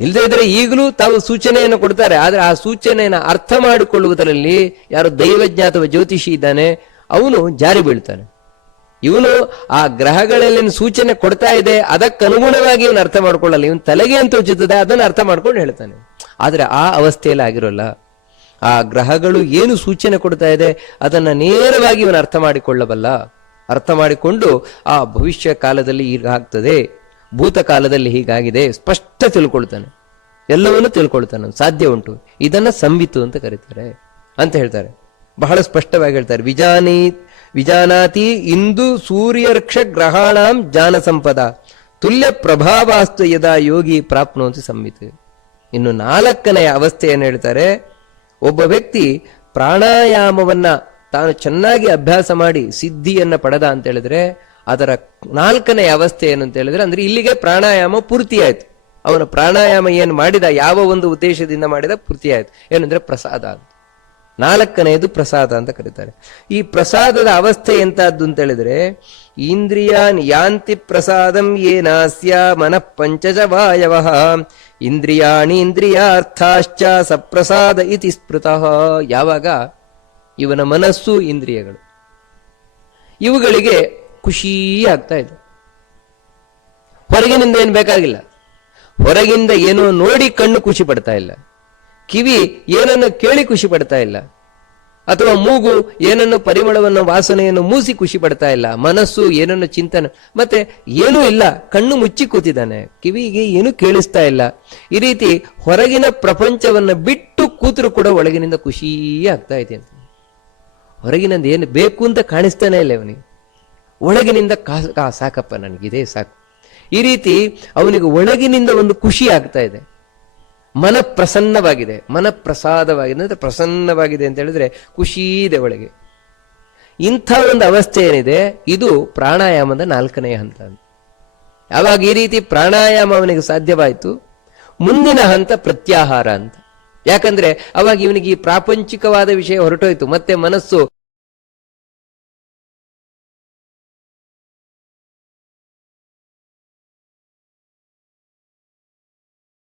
ಇಲ್ಲದೆ ಇದ್ರೆ ಈಗಲೂ ತಾವು ಸೂಚನೆಯನ್ನು ಕೊಡ್ತಾರೆ, ಆದ್ರೆ ಆ ಸೂಚನೆಯನ್ನು ಅರ್ಥ ಮಾಡಿಕೊಳ್ಳುವುದರಲ್ಲಿ ಯಾರು ದೈವಜ್ಞ ಅಥವಾ ಜ್ಯೋತಿಷಿ ಇದ್ದಾನೆ, ಅವನು ಜಾರಿ ಬೀಳ್ತಾನೆ. ಇವನು ಆ ಗ್ರಹಗಳಲ್ಲಿ ಸೂಚನೆ ಕೊಡ್ತಾ ಇದೆ ಅದಕ್ಕನುಗುಣವಾಗಿ ಇವನು ಅರ್ಥ ಮಾಡ್ಕೊಳ್ಳಲ್ಲ. ಇವನು ತಲೆಗೆ ಅಂತ ಉಚ್ಚುತ್ತದೆ ಅದನ್ನು ಅರ್ಥ ಮಾಡ್ಕೊಂಡು ಹೇಳ್ತಾನೆ. ಆದ್ರೆ ಆ ಅವಸ್ಥೆಯಲ್ಲಿ ಆಗಿರೋಲ್ಲ. ಆ ಗ್ರಹಗಳು ಏನು ಸೂಚನೆ ಕೊಡ್ತಾ ಇದೆ, ಅದನ್ನ ನೇರವಾಗಿ ಇವನು ಅರ್ಥ ಮಾಡಿಕೊಳ್ಳಬಲ್ಲ. ಅರ್ಥ ಮಾಡಿಕೊಂಡು ಆ ಭವಿಷ್ಯ ಕಾಲದಲ್ಲಿ ಹೀಗಾಗ್ತದೆ ಭೂತಕಾಲದಲ್ಲಿ ಹೀಗಾಗಿದೆ, ಸ್ಪಷ್ಟ ತಿಳ್ಕೊಳ್ತಾನೆ. ಎಲ್ಲವನ್ನೂ ತಿಳ್ಕೊಳ್ತಾನೆ ಸಾಧ್ಯ ಉಂಟು. ಇದನ್ನ ಸಂವಿತು ಅಂತ ಕರೀತಾರೆ ಅಂತ ಹೇಳ್ತಾರೆ. ಬಹಳ ಸ್ಪಷ್ಟವಾಗಿ ಹೇಳ್ತಾರೆ. ವಿಜಾನಿ ವಿಜಾನಾತಿ ಇಂದು ಸೂರ್ಯರ್ಕ್ಷ ಗ್ರಹಾಣಾಂ ಜಾನ ಸಂಪದ ತುಲ್ಯ ಪ್ರಭಾವಾಸ್ತು ಯದಾ ಯೋಗಿ ಪ್ರಾಪ್ನೋತಿ ಸಂಹಿತ ಇನ್ನು ನಾಲ್ಕನೆಯ ಅವಸ್ಥೆಯನ್ನು ಹೇಳ್ತಾರೆ? ಒಬ್ಬ ವ್ಯಕ್ತಿ ಪ್ರಾಣಾಯಾಮವನ್ನ ತಾನು ಚೆನ್ನಾಗಿ ಅಭ್ಯಾಸ ಮಾಡಿ ಸಿದ್ಧಿಯನ್ನ ಪಡೆದ ಅಂತ ಹೇಳಿದ್ರೆ, ಅದರ ನಾಲ್ಕನೇ ಅವಸ್ಥೆ ಏನು ಅಂತ ಹೇಳಿದ್ರೆ, ಅಂದ್ರೆ ಇಲ್ಲಿಗೆ ಪ್ರಾಣಾಯಾಮ ಪೂರ್ತಿ ಆಯ್ತು. ಅವನ ಪ್ರಾಣಾಯಾಮ ಏನು ಮಾಡಿದ, ಯಾವ ಒಂದು ಉದ್ದೇಶದಿಂದ ಮಾಡಿದ, ಪೂರ್ತಿ ಆಯ್ತು. ಏನಂದ್ರೆ ಪ್ರಸಾದ ಅಂತ. ನಾಲ್ಕನೆಯದು ಪ್ರಸಾದ ಅಂತ ಕರೀತಾರೆ. ಈ ಪ್ರಸಾದದ ಅವಸ್ಥೆ ಎಂತಹದ್ದು ಅಂತ ಹೇಳಿದ್ರೆ, ಇಂದ್ರಿಯಾನ್ ಯಾಂತಿ ಪ್ರಸಾದಂ ಏನಾಸ್ಯ ಮನಃ ಪಂಚಜ ವಾಯವ, ಇಂದ್ರಿಯಾಣಿ ಇಂದ್ರಿಯಾರ್ಥಾಶ್ಚ ಸಪ್ರಸಾದ ಇತಿ ಸ್ಮೃತಃ. ಯಾವಾಗ? ಇವನ ಮನಸ್ಸು ಇಂದ್ರಿಯಗಳು. ಇವುಗಳಿಗೆ ಖುಷಿ ಆಗ್ತಾ ಇದೆ. ಹೊರಗಿನಿಂದ ಏನು ಬೇಕಾಗಿಲ್ಲ. ಹೊರಗಿಂದ ಏನೋ ನೋಡಿ ಕಣ್ಣು ಖುಷಿ ಪಡ್ತಾ ಇಲ್ಲ. ಕಿವಿ ಏನನ್ನು ಕೇಳಿ ಖುಷಿ ಪಡ್ತಾ ಇಲ್ಲ. ಅಥವಾ ಮೂಗು ಏನನ್ನು ಪರಿಮಳವನ್ನು ವಾಸನೆಯನ್ನು ಮೂಸಿ ಖುಷಿ ಪಡ್ತಾ ಇಲ್ಲ. ಮನಸ್ಸು ಏನನ್ನು ಚಿಂತನೆ, ಮತ್ತೆ ಏನೂ ಇಲ್ಲ. ಕಣ್ಣು ಮುಚ್ಚಿ ಕೂತಿದ್ದಾನೆ. ಕಿವಿಗೆ ಏನು ಕೇಳಿಸ್ತಾ ಇಲ್ಲ. ಈ ರೀತಿ ಹೊರಗಿನ ಪ್ರಪಂಚವನ್ನ ಬಿಟ್ಟು ಕೂತರು ಕೂಡ ಒಳಗಿನಿಂದ ಖುಷಿ ಆಗ್ತಾ ಇದೆ ಅಂತ. ಹೊರಗಿನಂದು ಏನು ಬೇಕು ಅಂತ ಕಾಣಿಸ್ತಾನೆ ಇಲ್ಲ ಅವನಿಗೆ. ಒಳಗಿನಿಂದ ಕಾ ಸಾಕಪ್ಪ, ನನಗಿದೆ ಸಾಕು. ಈ ರೀತಿ ಅವನಿಗೆ ಒಳಗಿನಿಂದ ಒಂದು ಖುಷಿ ಆಗ್ತಾ ಇದೆ. ಮನ ಪ್ರಸನ್ನವಾಗಿದೆ ಮನ ಪ್ರಸಾದವಾಗಿದೆ ಅಂದರೆ ಪ್ರಸನ್ನವಾಗಿದೆ ಅಂತ ಹೇಳಿದ್ರೆ ಖುಷಿ ಇದೆ ಒಳಗೆ. ಇಂಥ ಒಂದು ಅವಸ್ಥೆ ಏನಿದೆ, ಇದು ಪ್ರಾಣಾಯಾಮದ ನಾಲ್ಕನೇ ಹಂತ. ಯಾವಾಗ ಈ ರೀತಿ ಪ್ರಾಣಾಯಾಮ ಅವನಿಗೆ ಸಾಧ್ಯವಾಯಿತು? ಮುಂದಿನ ಹಂತ ಪ್ರತ್ಯಾಹಾರ ಅಂತ. ಯಾಕಂದ್ರೆ ಅವಾಗ ಇವನಿಗೆ ಈ ಪ್ರಾಪಂಚಿಕವಾದ ವಿಷಯ ಹೊರಟೋಯ್ತು. ಮತ್ತೆ ಮನಸ್ಸು